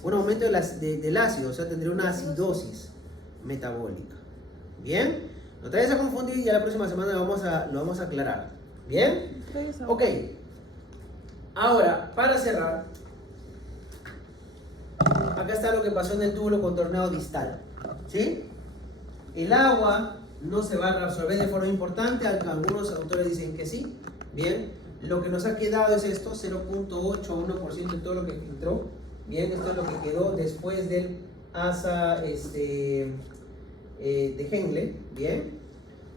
un aumento del ácido, o sea, tendría una acidosis metabólica. ¿Bien? No te vayas a confundir y ya la próxima semana lo vamos a aclarar. ¿Bien? Ok. Ahora, para cerrar, acá está lo que pasó en el túbulo contorneado distal. ¿Sí? El agua no se va a reabsorber de forma importante, algunos autores dicen que sí. Bien, lo que nos ha quedado es esto, 0.8 a 1% de todo lo que filtró. Bien, esto es lo que quedó después del asa de Henle. Bien,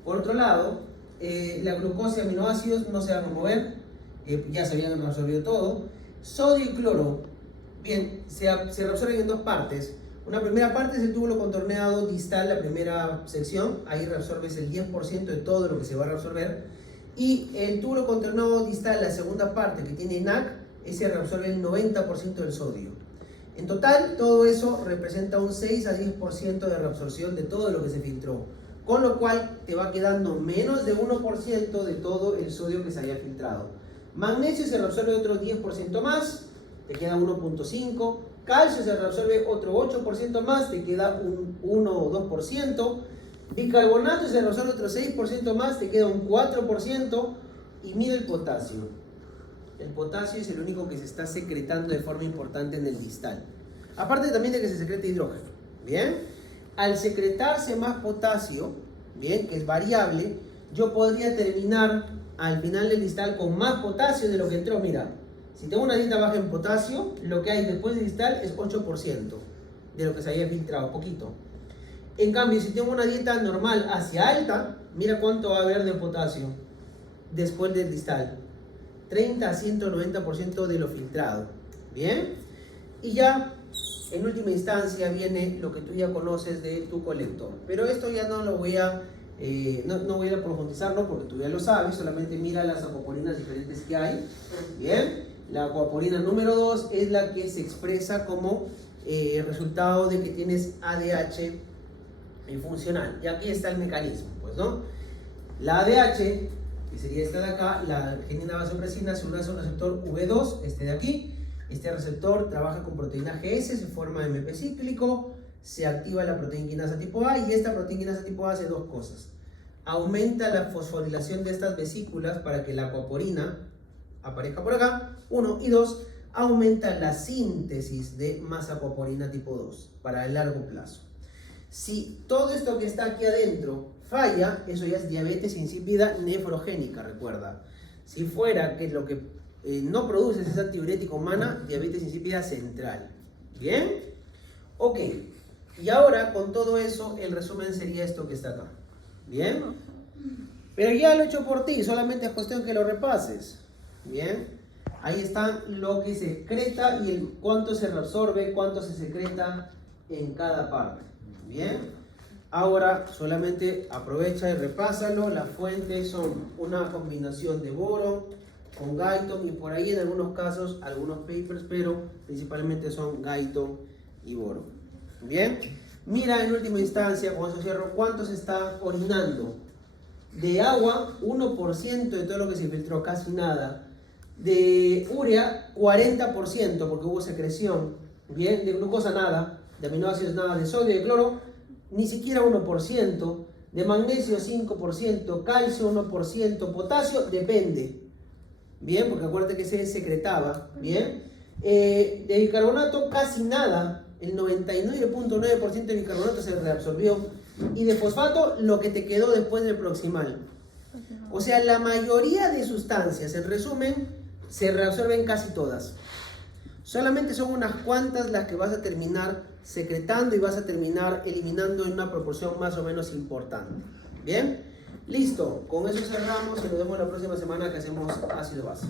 por otro lado, la glucosa y aminoácidos no se van a mover, ya se habían reabsorbido todo. Sodio y cloro, bien, se reabsorben en dos partes. Una primera parte es el túbulo contorneado distal, la primera sección, ahí reabsorbes el 10% de todo lo que se va a reabsorber. Y el túbulo contorneado distal, la segunda parte que tiene NAC, ese reabsorbe el 90% del sodio. En total, todo eso representa un 6 a 10% de reabsorción de todo lo que se filtró. Con lo cual, te va quedando menos de 1% de todo el sodio que se haya filtrado. Magnesio se reabsorbe otro 10% más, te queda 1.5%. Calcio se reabsorbe otro 8% más, te queda un 1 o 2%. Bicarbonato se reabsorbe otro 6% más, te queda un 4%. Y mira el potasio. El potasio es el único que se está secretando de forma importante en el distal. Aparte también de que se secreta hidrógeno. Bien, al secretarse más potasio, bien, que es variable, yo podría terminar al final del distal con más potasio de lo que entró. Mira, si tengo una dieta baja en potasio, lo que hay después del distal es 8% de lo que se había filtrado, poquito. En cambio, si tengo una dieta normal hacia alta, mira cuánto va a haber de potasio después del distal. 30 a 190% de lo filtrado. ¿Bien? Y ya, en última instancia, viene lo que tú ya conoces de tu colector. Pero esto ya no lo voy a... no voy a profundizarlo porque tú ya lo sabes, solamente mira las acuaporinas diferentes que hay. Bien, la acuaporina número 2 es la que se expresa como resultado de que tienes ADH funcional. Y aquí está el mecanismo, pues, ¿no? La ADH, que sería esta de acá, la arginina vasopresina, se une a un receptor V2, este de aquí. Este receptor trabaja con proteína GS, se forma MP cíclico, se activa la proteína quinasa tipo A y esta proteína quinasa tipo A hace dos cosas. Aumenta la fosforilación de estas vesículas para que la acuaporina aparezca por acá, 1, y 2, aumenta la síntesis de más acuaporina tipo 2 para el largo plazo. Si todo esto que está aquí adentro falla, eso ya es diabetes insípida nefrogénica, recuerda. Si fuera que lo que no produce es esa antidiurética humana, diabetes insípida central. ¿Bien? Ok. Y ahora, con todo eso, el resumen sería esto que está acá. ¿Bien? Pero ya lo he hecho por ti, solamente es cuestión que lo repases. ¿Bien? Ahí está lo que se excreta y el cuánto se reabsorbe, cuánto se secreta en cada parte. ¿Bien? Ahora solamente aprovecha y repásalo. Las fuentes son una combinación de boro con Guyton y por ahí en algunos casos algunos papers, pero principalmente son Guyton y boro. Bien, mira en última instancia, con eso cierro, cuánto se está orinando. De agua, 1% de todo lo que se filtró, casi nada. De urea, 40% porque hubo secreción. Bien, de glucosa nada, de aminoácidos nada, de sodio y de cloro, ni siquiera 1%. De magnesio 5%, calcio 1%, potasio depende. Bien, porque acuérdate que se secretaba. Bien. De bicarbonato casi nada. El 99.9% de bicarbonato se reabsorbió. Y de fosfato lo que te quedó después del proximal. O sea, la mayoría de sustancias, en resumen, se reabsorben casi todas. Solamente son unas cuantas las que vas a terminar secretando y vas a terminar eliminando en una proporción más o menos importante. ¿Bien? Listo. Con eso cerramos y nos vemos la próxima semana que hacemos ácido base.